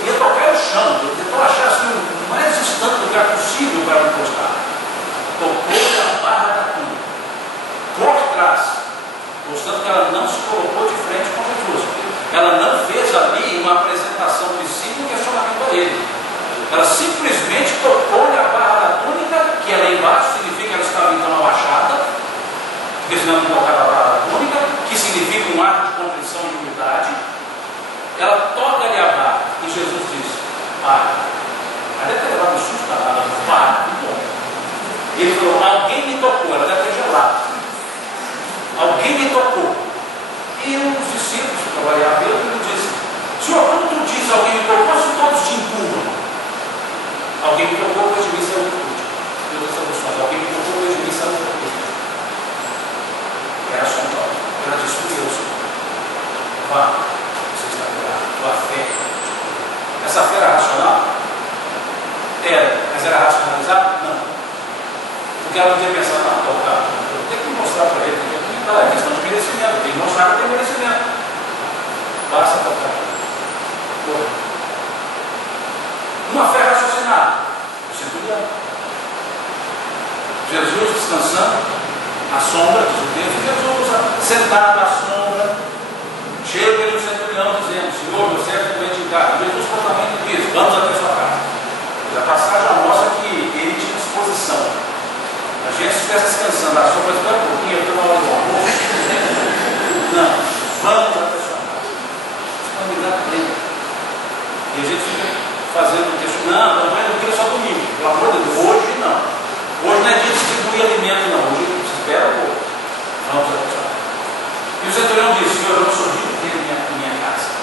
Ia tocar o chão, tentou achar assim, o mais distante lugar possível para encostar. Tocou a barra da túnica, por trás, mostrando que ela não se colocou de frente com Jesus. Ela não fez ali uma apresentação de si e um questionamento a ele. Ela simplesmente tocou a barra da túnica, que ela embaixo significa que ela estava então abaixada, porque senão não tocava a barra da túnica, que significa um ato de contrição e humildade. Ela toca ali a barra e Jesus diz, para. Ela deve ter levado um susto danado, para, muito bom. Ele falou, alguém me tocou, ela deve ter gelado. à sombra, diz o texto, Jesus, sentado à sombra, chega ele o centurião dizendo: Senhor, meu servo doente em casa. Jesus prontamente diz: vamos até sua casa. A passagem já mostra que ele tinha disposição. A gente estivesse descansando à sombra, espera um pouquinho, eu estou na hora do almoço. Não, vamos até sua casa. Disponibilidade plena. E a gente fica fazendo o texto: não, mas eu quero só domingo. Pelo amor de Deus, hoje não. Hoje não é dia de distribuir alimento, não. Hoje se espera um pouco. Vamos até sua casa. E o centurião disse: Senhor, eu não sou digno de ter minha casa.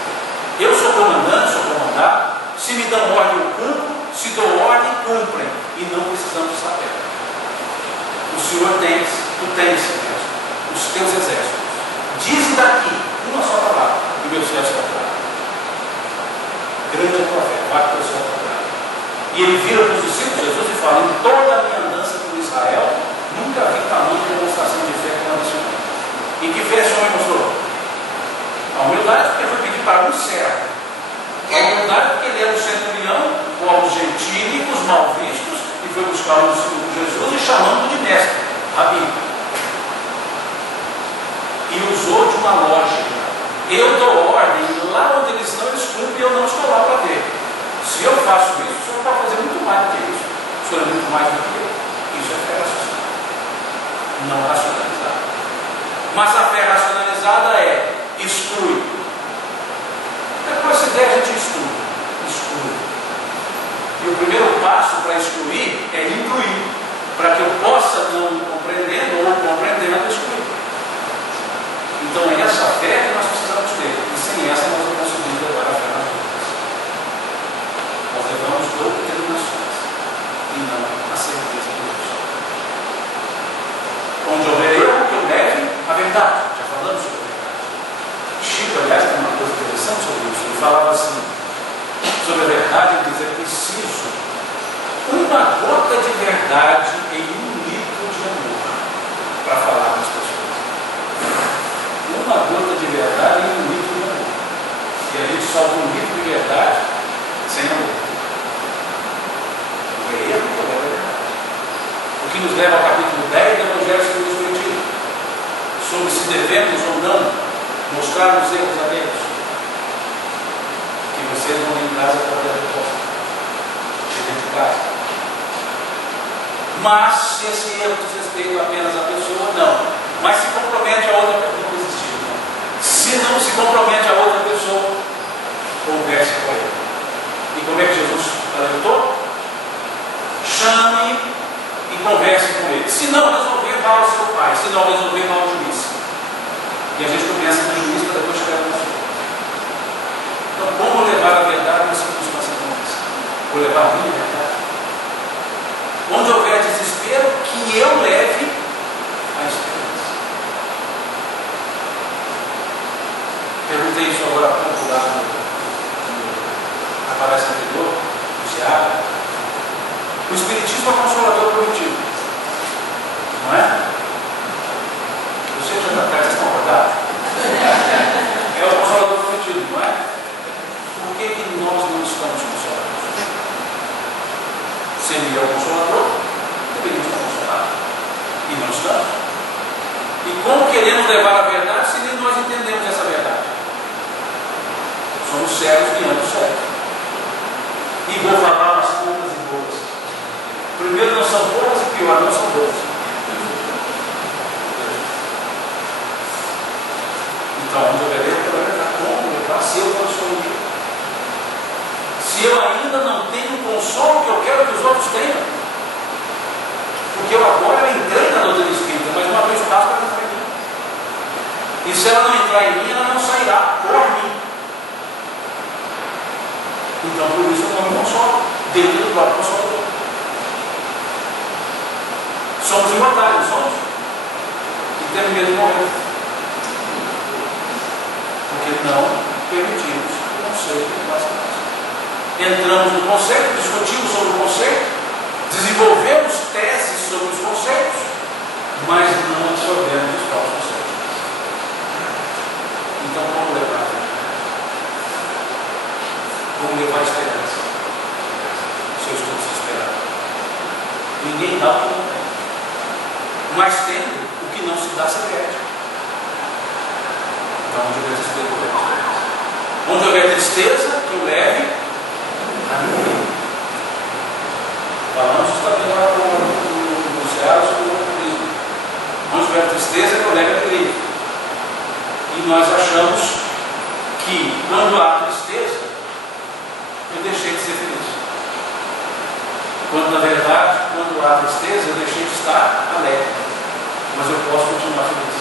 Eu sou comandante, sou comandado. Se me dão ordem, eu cumpro. Se dou ordem, cumprem. E não precisamos saber. O Senhor tens, tu tens os teus exércitos. Diz daqui, uma só palavra, e meu céu está claro. Grande é a tua fé, vai para o céu está claro. E ele vira para os discípulos Jesus e fala: em toda a minha andança por Israel, nunca vi tamanho de demonstração de fé como esse homem. E que fé esse homem mostrou? A humildade, porque foi pedir para um servo. A humildade, porque ele era o centurião, o aos gentílicos, mal vistos, e foi buscar o Jesus e chamando de mestre, Rabi. E usou de uma lógica: eu dou ordem, lá onde eles não cumprem, eu não estou lá para ver. Se eu faço isso, o senhor pode fazer muito mais do que isso. O senhor é muito mais do que eu. Isso é fé racional, não racionalizada. Mas a fé racionalizada é: exclui. Depois, se der, a gente exclui. E o primeiro passo para excluir é incluir, para que eu possa, não compreendendo ou compreendendo, excluir. Então é essa fé que nós precisamos ter. E sem essa nós não conseguimos levar a fé nas vidas. Nós levamos doutrinações e não a certeza de Deus. Onde houver erro, que eu leve a verdade. Já falamos sobre a verdade. Chico, aliás, tem uma coisa interessante sobre isso. Ele falava assim, sobre a verdade, ele diz: é preciso uma gota de verdade em um litro de amor para falar com as pessoas. Uma gota de verdade em um litro de amor. E a gente solta um litro de verdade sem amor. O erro que leva a verdade. O que nos leva ao capítulo 10 do Evangelho segundo o Espiritismo, sobre se devemos ou não mostrar os erros a Deus. Que vocês vão em casa para ter a resposta. Dentro de casa. Mas se esse erro diz respeito apenas à pessoa, não. Mas se compromete a outra pessoa, não existiu. Se não se compromete a outra pessoa, converse com ele. E como é que Jesus alertou? Chame e converse com ele. Se não resolver, vá ao seu pai. Se não resolver, vá ao juiz. E a gente começa no juiz para depois chegar no seu. Então, como levar a verdade numa circunstância como essa? Vou levar a minha verdade. Onde houver desespero, que eu leve a esperança. Perguntei isso agora há pouco lá na palestra anterior, no Ceará. O Espiritismo é o consolador prometido. Não é? Você já está atrás, vocês estão acordados? É o consolador prometido, não é? Por que nós não estamos consolados? Se ele é o consolador, deveríamos estar consolados. E não estamos. E como queremos levar a verdade se nem nós entendemos essa verdade? Somos cegos diante do cego. E vou falar umas poucas e boas. Primeiro, não são poucas e pior, não são boas. Então, onde eu verei, eu quero levar como levar se eu consolo. Se eu ainda não tenho o consolo que eu quero que os outros tenham. Porque eu agora entrei na doutrina espírita, mas não abri espaço para entrar em mim. E se ela não entrar em mim, ela não sairá por mim. Então, por isso eu não me consolo, dentro do próprio consolador. Somos imortais, somos. E temos medo de morrer. Porque não permitimos o conceito que nós temos. Entramos no conceito, discutimos sobre o conceito, desenvolvemos teses sobre os conceitos, mas não absorvemos os próprios conceitos. Então, como levar a verdade? Como levar a esperança? Se eu estou desesperado. Ninguém dá o que não tem. Mas tendo o que tristeza que o leve a alegria. Falamos isso também lá no Ceará sobre o comunismo. Onde tiver tristeza que o leve a alegria. E nós achamos que quando há tristeza, eu deixei de ser feliz. Quando na verdade, quando há tristeza, eu deixei de estar alegre. Mas eu posso continuar feliz.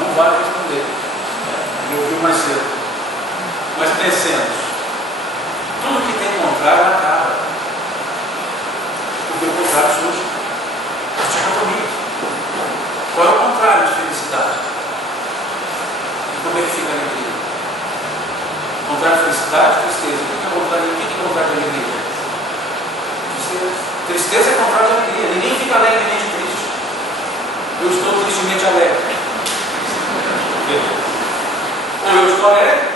Não vale responder. Eu ouvi mais cedo. Mas pensemos, tudo que tem contrário acaba. Porque o contrário surge. As dicotomias. Qual é o contrário de felicidade? E como é que fica a alegria? O contrário de felicidade, tristeza. O que é o contrário de alegria? Tristeza. Tristeza é contrário de alegria. Ninguém fica alegremente triste. Eu estou tristemente alegre. Ou eu estou alegre,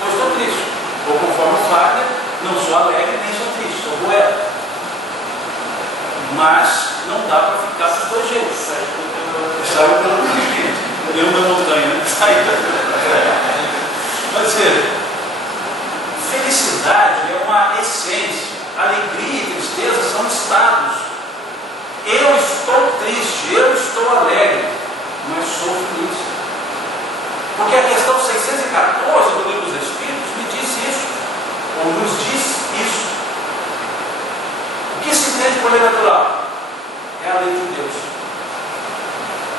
ou estou triste. Ou conforme o Wagner, não sou alegre nem sou triste, sou poeta. Mas não dá para ficar dos dois jeitos. Saiu pelo espírito. Eu na montanha, saiu. Mas veja, felicidade é uma essência. Alegria e tristeza são estados. Eu estou triste, eu estou alegre, mas sou feliz. Porque a questão 614 do Livro dos Espíritos me diz isso, ou nos diz isso. O que se entende por lei natural? É a lei de Deus,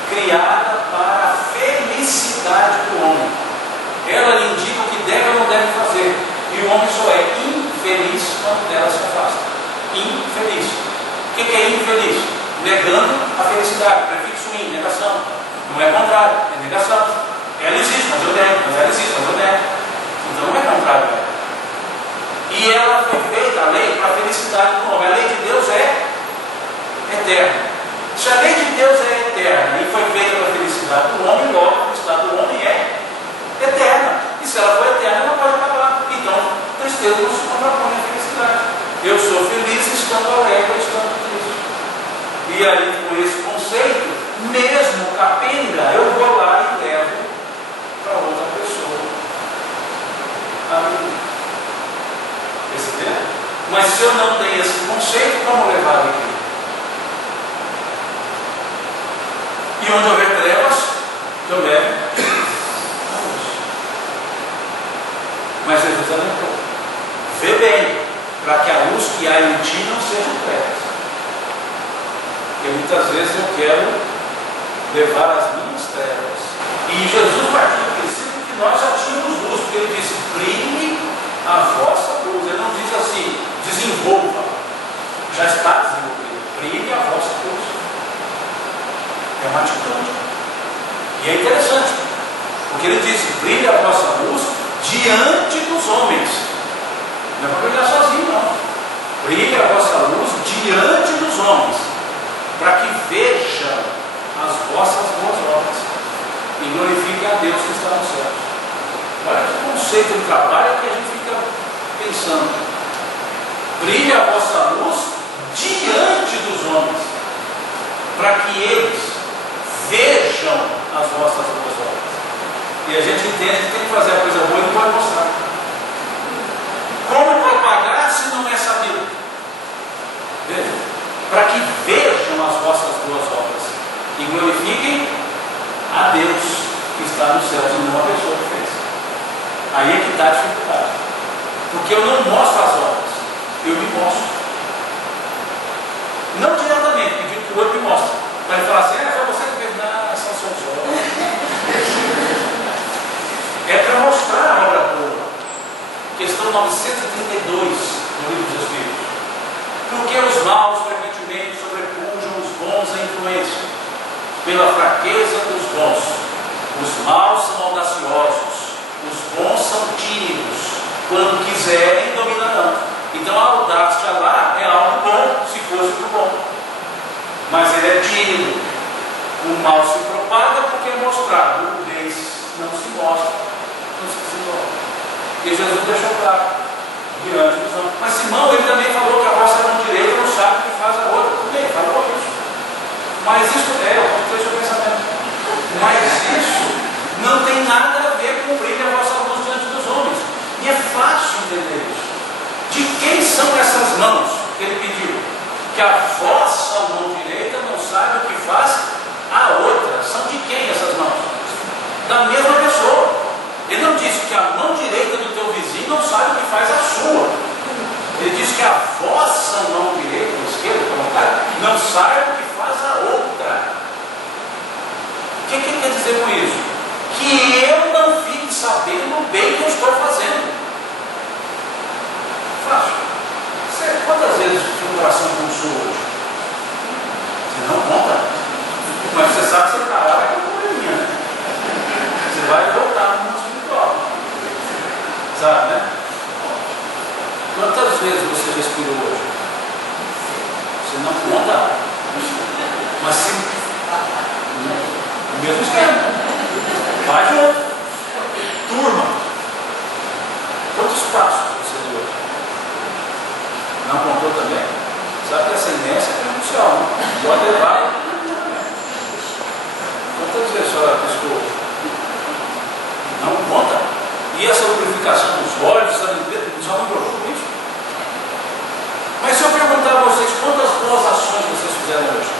criada para a felicidade do homem. Ela lhe indica o que deve ou não deve fazer, e o homem só é infeliz quando dela se afasta. Infeliz. O que é infeliz? Negando a felicidade, prefixo in, negação. Não é contrário, é negação. Ela existe, mas eu nego. Mas ela existe, mas eu nego. Então não é contrário. E ela foi feita, a lei, para a felicidade do homem. A lei de Deus é eterna. Se a lei de Deus é eterna e foi feita para a felicidade do homem, logo a felicidade do homem é eterna. E se ela for eterna, ela pode acabar. Então, tristeza não se contrapõe à felicidade. Eu sou feliz estando alegre, estando triste. E aí, com esse conceito, mesmo capenga, eu vou lá e levo para outra pessoa. Amém. Percebeu? Mas se eu não tenho esse conceito, como levar a alegria? E onde houver trevas, eu levo a luz. Mas Jesus alertou: vê bem, para que a luz que há em ti não seja trevas. Porque muitas vezes eu quero levar as minhas trevas. E Jesus partiu do princípio que nós já tínhamos luz, porque ele disse: brilhe a vossa luz. Ele não diz assim, desenvolva. Já está desenvolvido. Brilhe a vossa luz. É uma atitude. E é interessante, porque ele disse: brilhe a vossa luz diante dos homens. Não é para brilhar sozinho, não. Brilhe a vossa luz diante dos homens, para que vejam as vossas boas obras e glorifiquem a Deus que está no céu. Olha que conceito de trabalho que a gente fica pensando. Brilhe a vossa luz diante dos homens, para que eles vejam as vossas boas obras. E a gente entende que tem que fazer a coisa boa e não pode mostrar. Como propagar se não é sabido? Veja, para que vejam as vossas boas obras e glorifiquem a Deus que está nos céus e não a pessoa que fez. Aí é que está a dificuldade. Porque eu não mostro as obras, eu me mostro. Não diretamente, pedindo que o outro me mostre. Para ele falar assim: foi você que fez. Não, são seus obras. É para mostrar a obra boa. Questão 932 do Livro dos Espíritos. Porque os maus frequentemente sobrepujam os bons à influência, pela fraqueza dos bons. Os maus são audaciosos, os bons são tímidos. Quando quiserem, dominarão. Então a audácia lá é algo bom, se fosse para o bom. Mas ele é tímido. O mal se propaga porque é mostrado. O bem não se mostra, não se desenvolve. E Jesus deixou claro diante dos homens. Mas Simão, ele também falou que a vossa mão direita não sabe o que faz a outra. Tudo bem, falou isso. Mas isso pode ter seu pensamento. Mas isso não tem nada a ver com o brilho da vossa luz. E é fácil entender isso. De quem são essas mãos que ele pediu? Que a vossa mão direita não saiba o que faz a outra. São de quem essas mãos? Da mesma pessoa. Ele não disse que a mão direita do teu vizinho não sabe o que faz a sua. Ele diz que a vossa mão direita, ou esquerda, não sabe o que faz a outra. O que ele quer dizer com isso? Que eu não fique sabendo o bem que eu estou fazendo. Fácil. Quantas vezes o seu coração pulsou hoje? Você não conta. Mas você sabe que você está lá com uma probleminha, né? Você vai voltar no mundo espiritual. Sabe, né? Quantas vezes você respirou hoje? Você não conta. Mas sim. O mesmo esquema. Vai de outro. Turma. Quantos passos você deu hoje? Não contou também? Sabe que essa inércia é crucial, né? Pode levar. Quantas vezes a senhora piscou? Não conta. E essa lubrificação dos olhos, essa limpeza, só não preocupa isso. Mas se eu perguntar a vocês quantas boas ações vocês fizeram hoje?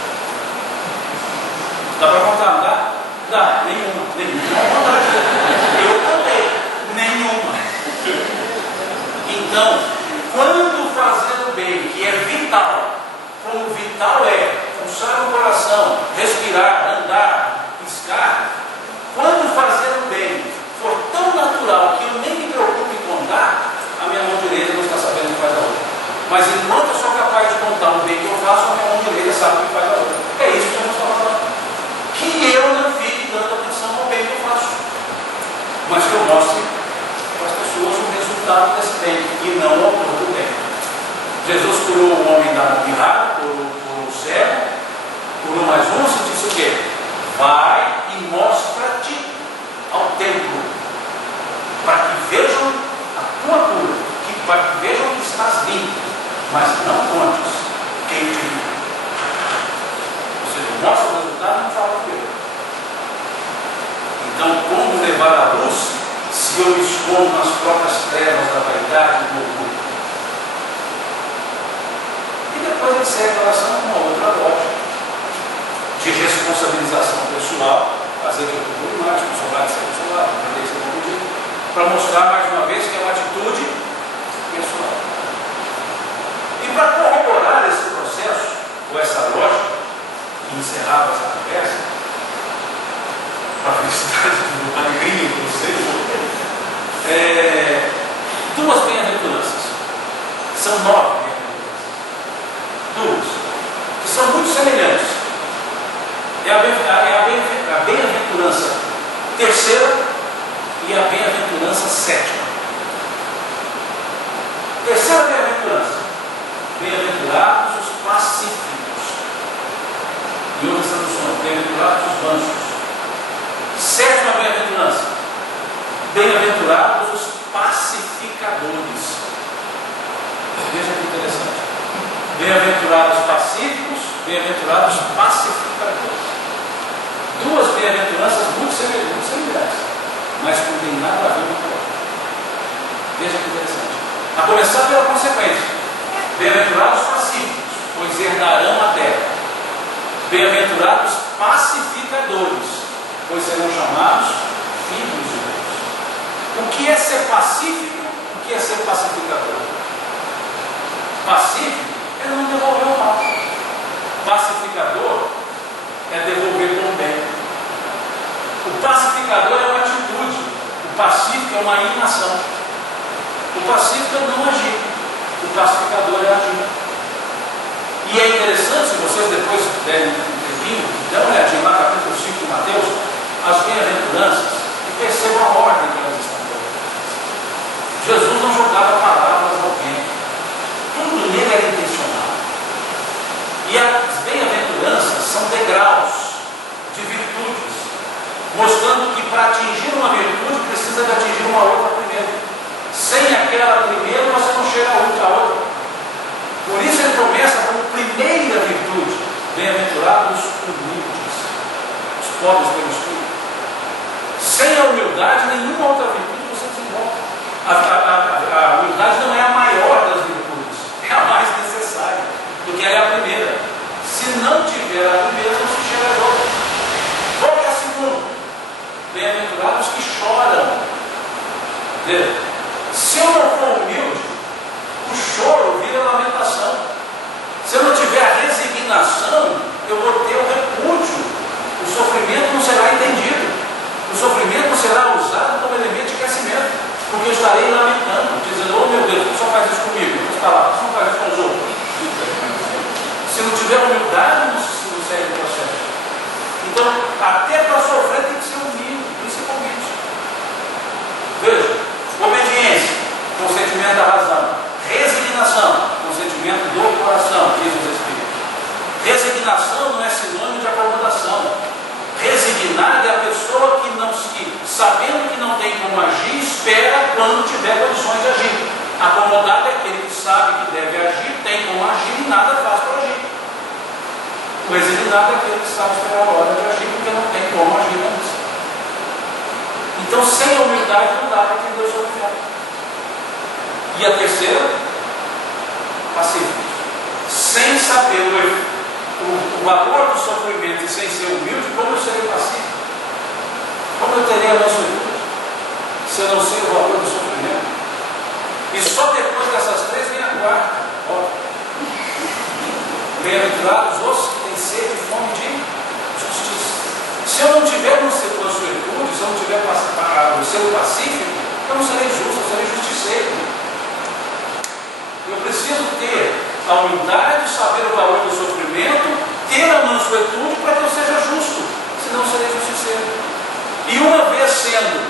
Dá para contar, não dá? Dá, nenhuma. Eu também, nenhuma. Então, quando fazer o bem, que é vital, como vital é pulsar o coração, respirar, andar, piscar, quando fazer o bem for tão natural que eu nem me preocupo em contar, a minha mão direita não está sabendo o que faz a outra. Mas enquanto eu sou capaz de contar o bem que eu faço, a minha mão direita sabe o que faz a outra. É isso que nós estamos falando. Que eu não fique dando atenção ao bem que eu faço, mas que eu mostre para as pessoas o resultado desse bem e não o autor do bem. Jesus curou o homem da mão errada, curou o cego, curou mais um, se disse o quê? Vai e mostra-te ao templo, para que vejam a tua cura, para que vejam que estás limpo, mas não contes quem te viu. Ou seja, mostra o resultado, não fala o que. Então, como levar a luz se eu me escondo nas próprias trevas da vaidade e do orgulho? E depois ele segue a oração com uma outra lógica de responsabilização pessoal, fazer que eu procure mais, consolar esse consolar, aprender esse consolar, para mostrar mais uma vez que é uma atitude pessoal. E para corroborar esse processo, ou essa lógica, que encerrava essa conversa, para a felicidade do alegria de vocês, duas bem-aventuranças. São 9 bem-aventuranças. Duas, que são muito semelhantes. É a bem-aventurança terceira e a bem-aventurança sétima. Terceira bem-aventurança: bem-aventurados os pacíficos. E outras traduções: bem-aventurados os mansos. Sétima bem-aventurança: bem-aventurados os pacificadores. Veja que interessante. Bem-aventurados pacíficos, bem-aventurados pacificadores. Duas bem-aventuranças muito semelhantes, mas que não tem nada a ver com a outra. Veja que interessante. A começar pela consequência: bem-aventurados pacíficos, pois herdarão a terra. Bem-aventurados pacificadores, pois serão chamados filhos de Deus. O que é ser pacífico? O que é ser pacificador? Pacífico é não devolver o mal. Pacificador é devolver o bem. O pacificador é uma atitude. O pacífico é uma inação. O pacífico é não agir. O pacificador é agir. E é interessante, se vocês depois derem um tempinho, dê uma olhadinha lá, capítulo 5 de Mateus, as bem-aventuranças, e percebam a ordem que elas estão dando. Jesus não jogava palavras ao vento. Tudo nele era intencional. E as bem-aventuranças são degraus de virtudes, mostrando que para atingir uma virtude precisa de atingir uma outra primeiro. Sem aquela primeira você não chega a outra. Por isso ele começa como primeira virtude: bem-aventurados os humildes, os pobres pelo espírito. Sem a humildade, nenhuma outra virtude você desenvolve. A humildade não é a maior das virtudes, é a mais necessária, porque ela é a primeira. Se não tiver a primeira, não se chega a outra. Qual é a segunda? Bem-aventurados que choram. Veja, se eu não for humilde, o choro vira lamentação. Se eu não tiver a resignação, eu vou ter o repúdio. O sofrimento não será entendido. O sofrimento será usado como elemento de crescimento, porque eu estarei lamentando, dizendo: oh meu Deus, tu só faz isso comigo, tu está lá, tu não faz isso com os outros. Se não tiver humildade, não segue o processo. Então, até para sofrer tem que ser humilde, principalmente. Veja, obediência, consentimento da razão. Resignação, consentimento do coração, diz os Espíritos. Resignação não é sinônimo de acomodação. Resignado é a pessoa que, sabendo que não tem como agir, espera quando tiver condições de agir. Acomodado é aquele que sabe que deve agir, tem como agir e nada faz para agir. O resignado é aquele que sabe esperar a hora de agir porque não tem como agir antes. Então, sem a humildade não dá para entender o sofrimento. E a terceira, pacífico. Sem saber o valor do sofrimento e sem ser humilde, como eu serei pacífico? Como eu terei a mansuetude se eu não sei o valor do sofrimento? E só depois dessas três vem a quarta. Bem-aventurados os que têm sede e fome de justiça. Se eu não tiver mansuetude, se eu não tiver o ser pacífico, eu não serei justo, eu serei justiceiro. Eu preciso ter a humildade, saber o valor do sofrimento, ter a mansuetude para que eu seja justo, senão serei justiceiro. E uma vez sendo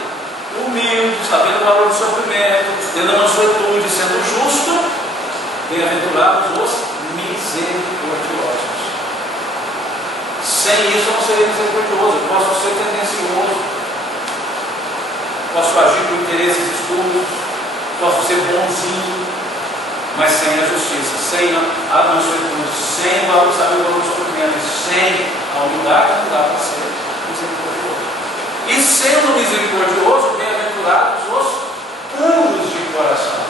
humilde, sabendo o valor do sofrimento, tendo a mansuetude, sendo justo, bem-aventurados os misericordiosos. Sem isso eu não serei misericordioso, eu posso ser tendencioso, posso agir por interesses escuros, posso ser bonzinho, mas sem a justiça, sem a mansuetude, sem o saber o valor do sofrimento, sem a humildade, não dá para ser misericordioso. E sendo misericordioso, bem-aventurados os puros de coração.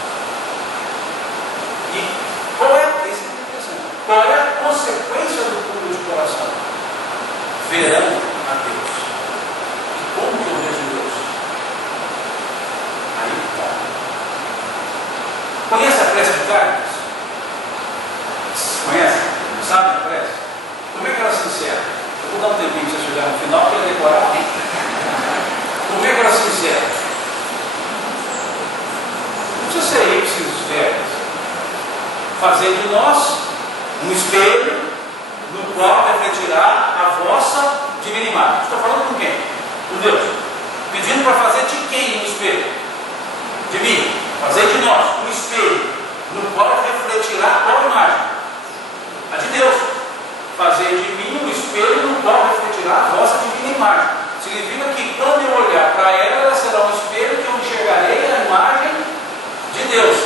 E qual é a consequência do puro de coração? Verão a Deus. E como que eu vejo Deus? Aí está. Conhece a prece de Cartas? Conhece? Sabe a prece? Como é que ela se encerra? Eu vou dar um tempinho para você chegar no final para decorar. Como é que ela se encerra? Não precisa ser ipsis verbis. Fazer de nós um espelho no qual refletirá a vossa divina imagem. Estou falando com quem? Com Deus. Pedindo para fazer de quem um espelho? De mim. Fazer de nós um espelho no qual refletirá qual imagem? A de Deus. Fazer de mim um espelho no qual refletirá a vossa divina imagem. Significa que quando eu olhar para ela será um espelho que eu enxergarei a imagem de Deus,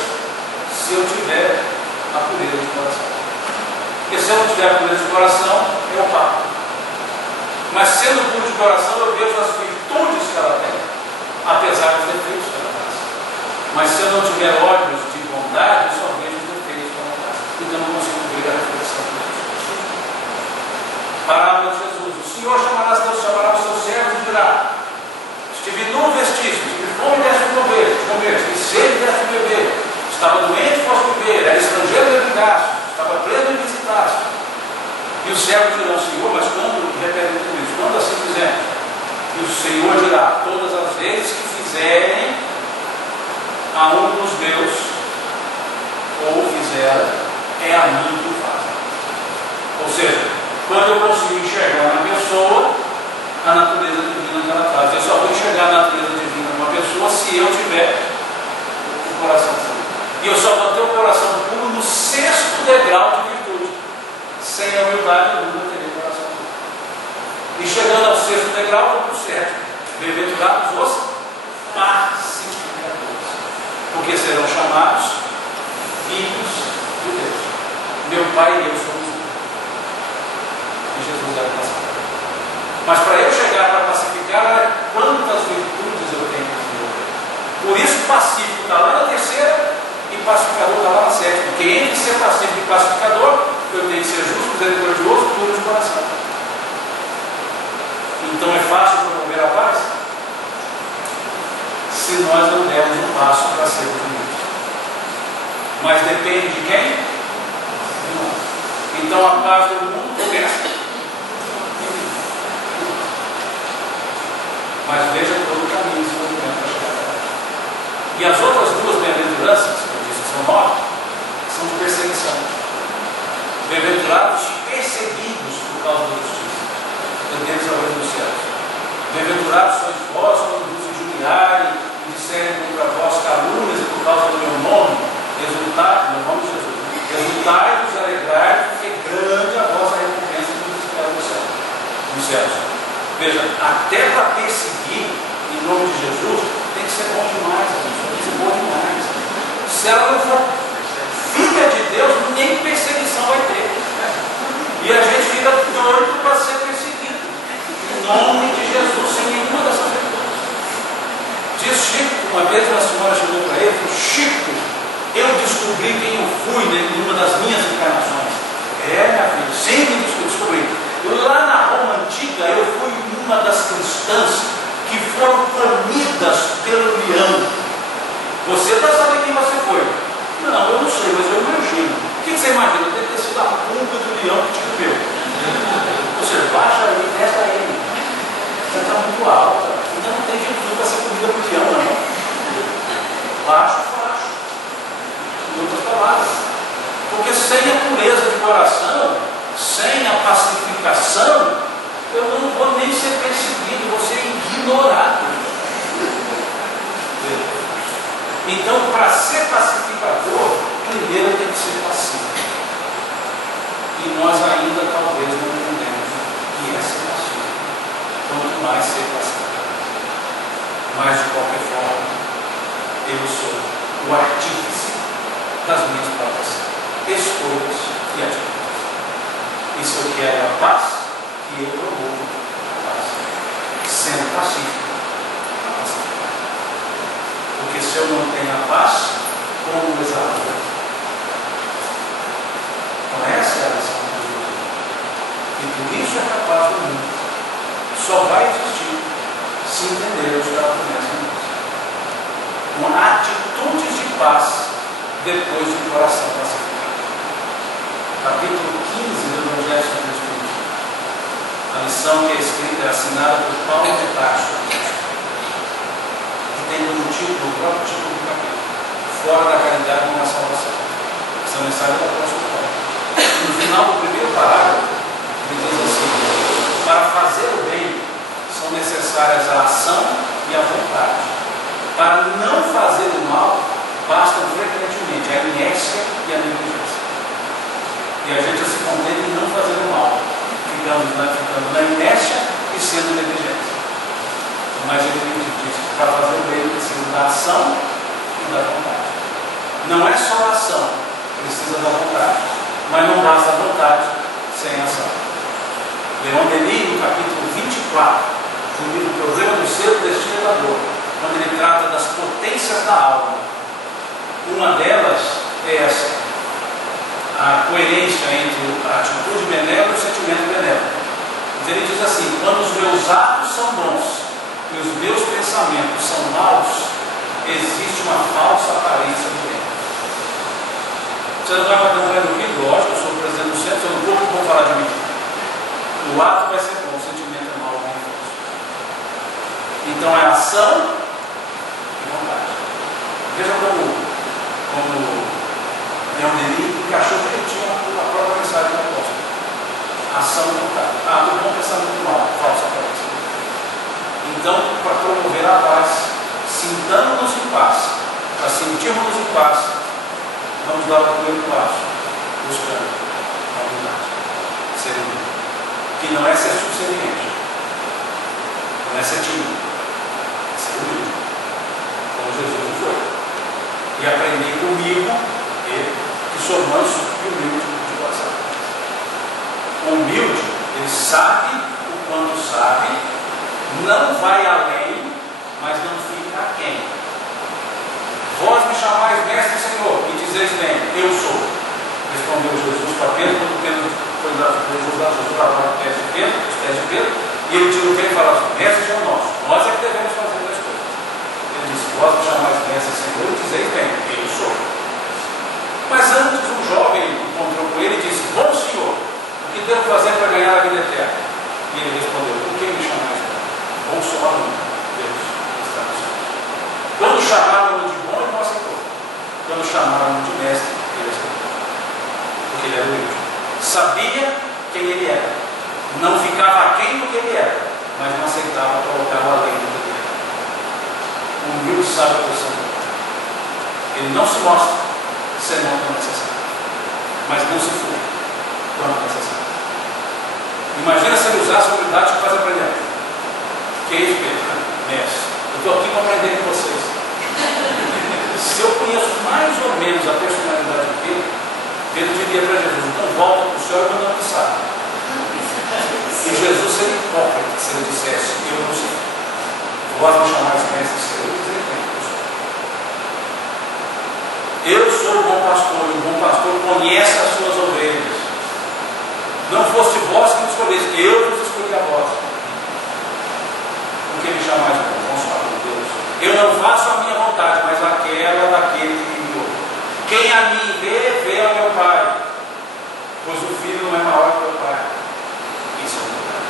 se eu tiver a pureza de coração. Porque se eu não tiver a pureza de coração, eu pago. Mas sendo puro de coração, eu vejo as virtudes que ela tem, apesar dos defeitos que ela tem. Mas se eu não tiver olhos de bondade, eu só vejo os defeitos que ela tem. Então eu não consigo ver a reflexão de Jesus. Parábola de Jesus: o Senhor chamará os seus servos e dirá: estive nu, vestiste, tive fome, deste de comer, tive sede, deste de beber, estava doente, foste beber, era estrangeiro, me ligaste, estava preso e visitaste. E os servos dirão: Senhor, mas quando, repete tudo isso, quando assim fizermos? E o Senhor dirá: todas as vezes que fizerem a um dos meus, ou fizeram, é a mim que fazem. Ou seja, quando eu consigo enxergar na pessoa a natureza divina que ela traz. Eu só vou enxergar a natureza divina de uma pessoa se eu tiver o coração puro. E eu só vou ter o coração puro no 6º degrau de virtude. Sem a humildade eu nunca terei coração puro. E chegando ao 6º degrau, vou para o 7º. Bem-aventurados os pacificadores, porque serão chamados filhos de Deus. Meu Pai e eu somos um. E Jesus era pacificador. Mas para eu chegar para pacificar, quantas virtudes eu tenho que desenvolver? Por isso, pacífico está lá na terceira e pacificador está lá na sétima. Porque entre ser pacífico e pacificador, eu tenho que ser justo, misericordioso e puro de coração. Então é fácil promover a paz? Se nós não dermos um passo para ser unidos. Mas depende de quem? De nós. Então a paz do mundo começa. Mas veja todo o caminho desse movimento para chegar lá. E as outras duas bem-aventuranças, que eu disse que são 9, são de perseguição. Bem-aventurados perseguidos por causa da justiça, deles ao reino dos céus. Bem-aventurados sois vós quando vos injuriarem e disserem contra vós calúnias por causa do meu nome. Exultai, no nome de Jesus. Exultai-vos, alegrai-vos, porque grande a vossa recompensa nos espera nos céus. Veja, até para perseguir em nome de Jesus, tem que ser bom demais, tem que ser bom demais. Se ela não for filha de Deus, nem perseguição vai ter. E a gente fica doido para ser perseguido. Em nome de Jesus, sem nenhuma dessas coisas. Diz Chico, uma vez uma senhora chegou para ele e falou: Chico, eu descobri quem eu fui em uma das minhas encarnações. É, minha filha, sempre descobri. Lá na Roma Antiga, eu fui uma das cristãs que foram comidas pelo leão. Você está sabendo quem você foi? Não, eu não sei, mas eu imagino. O que você imagina? Deve ter sido a pulga do leão que te comeu. Você baixa aí, desce aí. Você está muito alta. Ainda não tem Jesus para ser comida por leão, não. Baixo. Em outras palavras. Porque sem a pureza de coração, sem a pacificação, eu não vou nem ser perseguido, vou ser ignorado. Então, para ser pacificador, primeiro tem que ser pacífico. E nós ainda talvez não entendemos o que é ser pacífico. Quanto mais ser pacificador. Mas, de qualquer forma, eu sou o artífice das minhas próprias escolhas e atitudes. E se eu quero a paz, que eu promovo a paz, sendo pacífico, a pacificar. Porque se eu não tenho a paz, como exalar? Então essa é a lição de Jesus. E por isso é capaz do mundo. Só vai existir se entender os tratamentos de Deus. Com atitudes de paz depois de um coração pacificado. Capítulo 15 do Evangelho segundo o Espírito. A lição que é escrita é assinada por Paulo de Tarso, que tem como título, o próprio título do capítulo: Fora da caridade não há salvação. Essa mensagem é da apóstolo Paulo. No final do primeiro parágrafo, ele diz assim: para fazer o bem são necessárias a ação e a vontade. Para não fazer o mal, bastam frequentemente a inércia e a negligência. E a gente se contenta em não fazer o mal, ficando na inércia e sendo negligente. Mas ele diz que para fazer o bem precisa da ação e da vontade. Não é só a ação, precisa da vontade. Mas não basta a vontade sem a ação. Leon Denis, no capítulo 24, do livro Problema do Ser, o Destino e da Dor, quando ele trata das potências da alma. Uma delas é essa: a coerência entre a atitude benévola e o sentimento benévolo. Mas ele diz assim: quando os meus atos são bons e os meus pensamentos são maus, existe uma falsa aparência do bem. Você não vai bater no pé do filho? Lógico, eu sou o presidente do centro, eu não vou falar de mim. O ato vai ser bom, o sentimento é mau, bem falso. Então é ação e vontade. Veja como Leon Denis encaixou direitinho a própria mensagem do apóstolo. Ação e vontade. Ato bom, pensamento mal, falsa aparência. Então, para promover a paz, sintamos-nos em paz. Para sentirmos em paz, vamos dar o primeiro passo, buscando a humildade, ser humilde. Que não é ser subserviente, não é ser tímido, é ser humilde, como Jesus foi. E aprender comigo, que sou manso e humilde de coração. O humilde, ele sabe o quanto sabe, não vai além, mas não fica aquém. Vós respondeu Jesus para Pedro, quando Pedro foi lá, Jesus lavava os pés de Pedro, e ele tirou o pé e falava assim: mestre são nós é que devemos fazer as coisas. Ele disse: vós me chamais mestre e Senhor, e dizeis bem, eu sou. Mas antes um jovem encontrou com ele e disse: bom Senhor, o que devo fazer para ganhar a vida eterna? E ele respondeu: por que me chamais bom? Bom só a mim, Deus está no céu. Quando chamaram-no de bom, ele não aceitou. Quando chamaram-no de mestre, ele aceitou. Porque ele era humilde. Sabia quem ele era. Não ficava aquém do que ele era, mas não aceitava colocar o além do que ele era. O humilde sabe a posição dele. Ele não se mostra senão quando necessário, mas não se for quando necessário. Imagina se ele usasse a humildade que faz aprender. Que é isso, Pedro? Mestre, eu estou aqui para aprender com vocês. Se eu conheço mais ou menos a personalidade de Pedro, Pedro diria para Jesus: então volta para o céu e manda me sabe. E Jesus seria hipócrita se ele dissesse: eu não sei. Vós me chamais mestre, Senhor, eu sou o bom pastor, e o bom pastor conhece as suas ovelhas. Não foste vós que me escolheste, eu vos escolhi a vós. Por que me chamais bom? Vamos falar com Deus. Eu não faço a minha vontade, mas aquela daquele que me enviou. Quem a mim vê, vê ao meu Pai, pois o Filho não é maior que o meu Pai. Isso é verdade.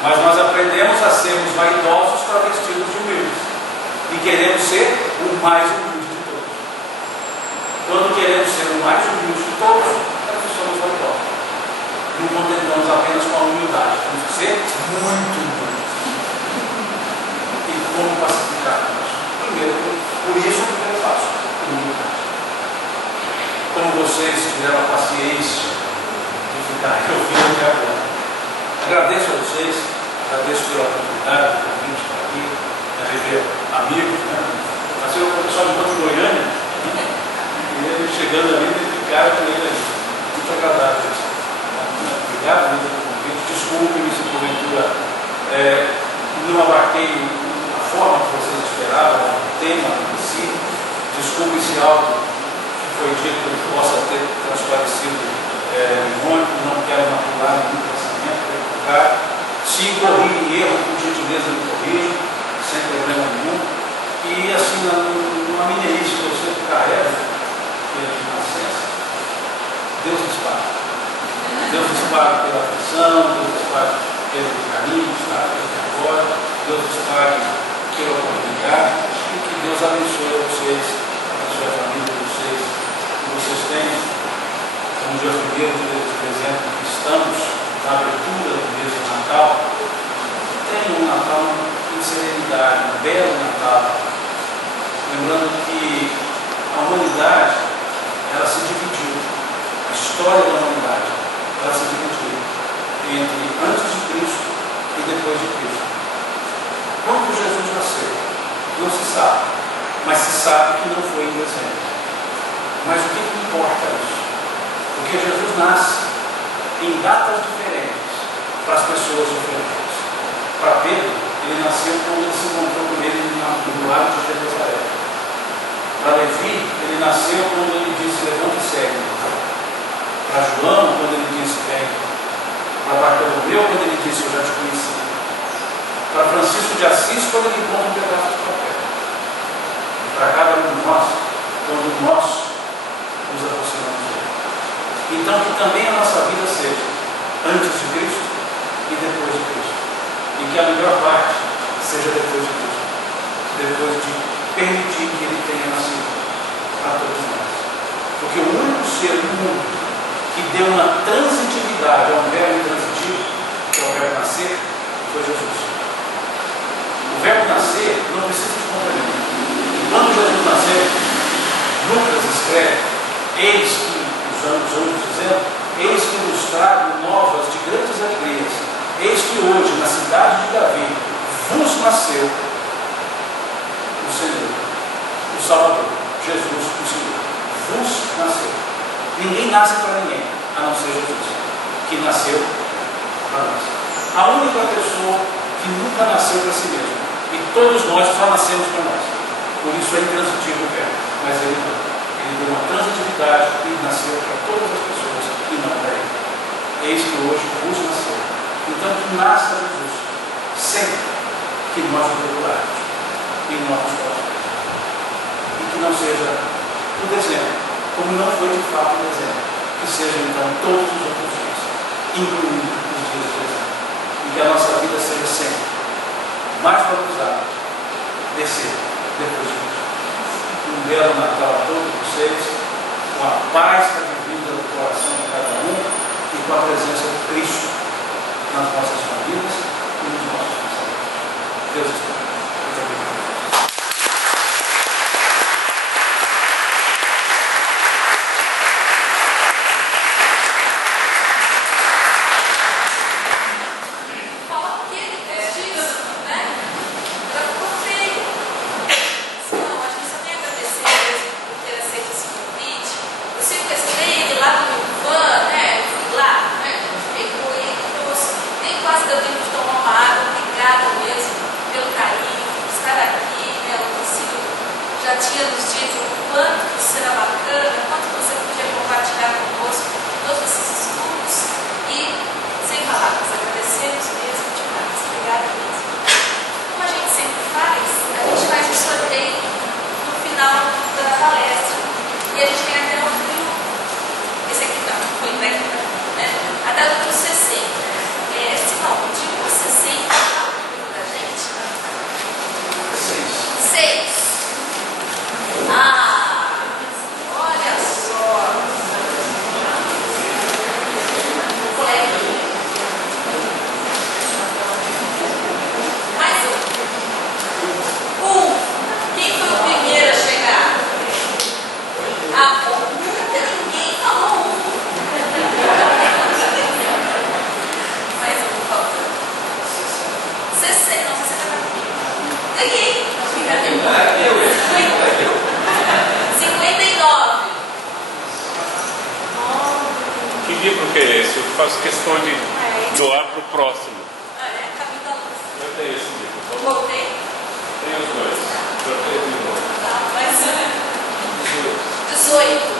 Mas nós aprendemos a sermos vaidosos travestidos de humildes, e queremos ser o mais humilde de todos. Quando queremos ser o mais humilde de todos, nós somos vaidosos. Não contentamos apenas com a humildade, temos que ser muito humildes. E como pacificar isso? Primeiro, por isso o primeiro passo, humildade. Como vocês tiveram a paciência de ficar ouvindo até agora. Agradeço a vocês, agradeço pela oportunidade, pelo convite para aqui, para rever amigos, né? Passei com o pessoal de Porto Goiânia, e ele chegando ali, ele ficaram com ele aí. Muito agradável isso. Obrigado pelo convite. Desculpe-me se porventura não abarquei a forma que vocês esperavam, o tema em si. Desculpe se algo que foi dito possa ter transparecido muito, não quero macular nenhum pensamento, se incorri em erro, por gentileza me corrijo, sem problema nenhum. E assim, numa mineirice que eu sempre carrego, pela nascença, Deus nos paga. Deus nos paga pela aflição, Deus nos paga pelo carinho que está até agora, Deus nos paga pela oportunidade, e que Deus abençoe vocês, a sua família, vocês têm, como dia primeiro de dezembro, que estamos na abertura do mês de Natal, tenham um Natal em serenidade, um belo Natal, lembrando que a humanidade, ela se dividiu, a história da humanidade, ela se dividiu entre antes de Cristo e depois de Cristo. Quando Jesus nasceu, não se sabe, mas se sabe que não foi em dezembro. Mas o que importa isso? Porque Jesus nasce em datas diferentes para as pessoas diferentes. Para Pedro, ele nasceu quando ele se encontrou com ele no lago de Jerusalém. Para Levi, ele nasceu quando ele disse: levanta e segue. Para João, quando ele disse: vem. Para Bartolomeu, quando ele disse: eu já te conheci. Para Francisco de Assis, quando ele encontra um pedaço de papel. E para cada um de nós, quando nós nos aproximamos dele. Então, que também a nossa vida seja antes de Cristo e depois de Cristo. E que a melhor parte seja depois de Cristo. Depois de permitir que ele tenha nascido para todos nós. Porque o único ser no mundo que deu uma transitividade a um verbo intransitivo, que é o verbo nascer, foi Jesus. O verbo nascer não precisa de complemento. Quando Jesus nasceu, Lucas escreve: eis que, usando os outros dizendo, eis que nos trago novas de grandes alegrias. Eis que hoje, na cidade de Davi, vos nasceu o Senhor, o Salvador, Jesus, o Senhor. Vos nasceu. Ninguém nasce para ninguém, a não ser Jesus, que nasceu para nós. A única pessoa que nunca nasceu para si mesmo. E todos nós só nascemos para nós. Por isso é intransitivo o verbo, mas ele não. Ele deu uma transitividade e nasceu para todas as pessoas e não para ele. Eis que hoje vos nasceu. Então, que nasça Jesus, sempre que nós o procurarmos e nós nos prosperemos. E que não seja o dezembro, como não foi de fato o dezembro, que seja então todos os outros dias, incluindo os dias de dezembro. E que a nossa vida seja sempre mais valorizada, descer depois de Cristo. Um belo Natal a todos vocês, com a paz que é vivida no coração de cada um e com a presença de Cristo nas nossas famílias e nos nossos pensamentos. Deus esteja. Muito obrigado. Já tinha nos dito o quanto isso era bacana, quanto você podia compartilhar conosco todos esses estudos e, sem palavras, agradecemos mesmo demais. Obrigada mesmo. Como a gente sempre faz, a gente faz um sorteio no final da palestra e a gente tem até um frio. Esse aqui não, foi entregue, né? Até o número 60. Simão, diga o 60 da gente. 6. Olha só. Coleguinha. Mais um. Quem foi o primeiro a chegar? Ninguém falou um. Mais um, por favor. 60. Não, 60 tá comigo. Ganhei. 59. Que livro que é esse? Eu faço questão de doar para o próximo. Caminho da Luz. Eu tenho esse livro. Voltei? Tem os dois. Eu tenho de novo. Tá, mas 18.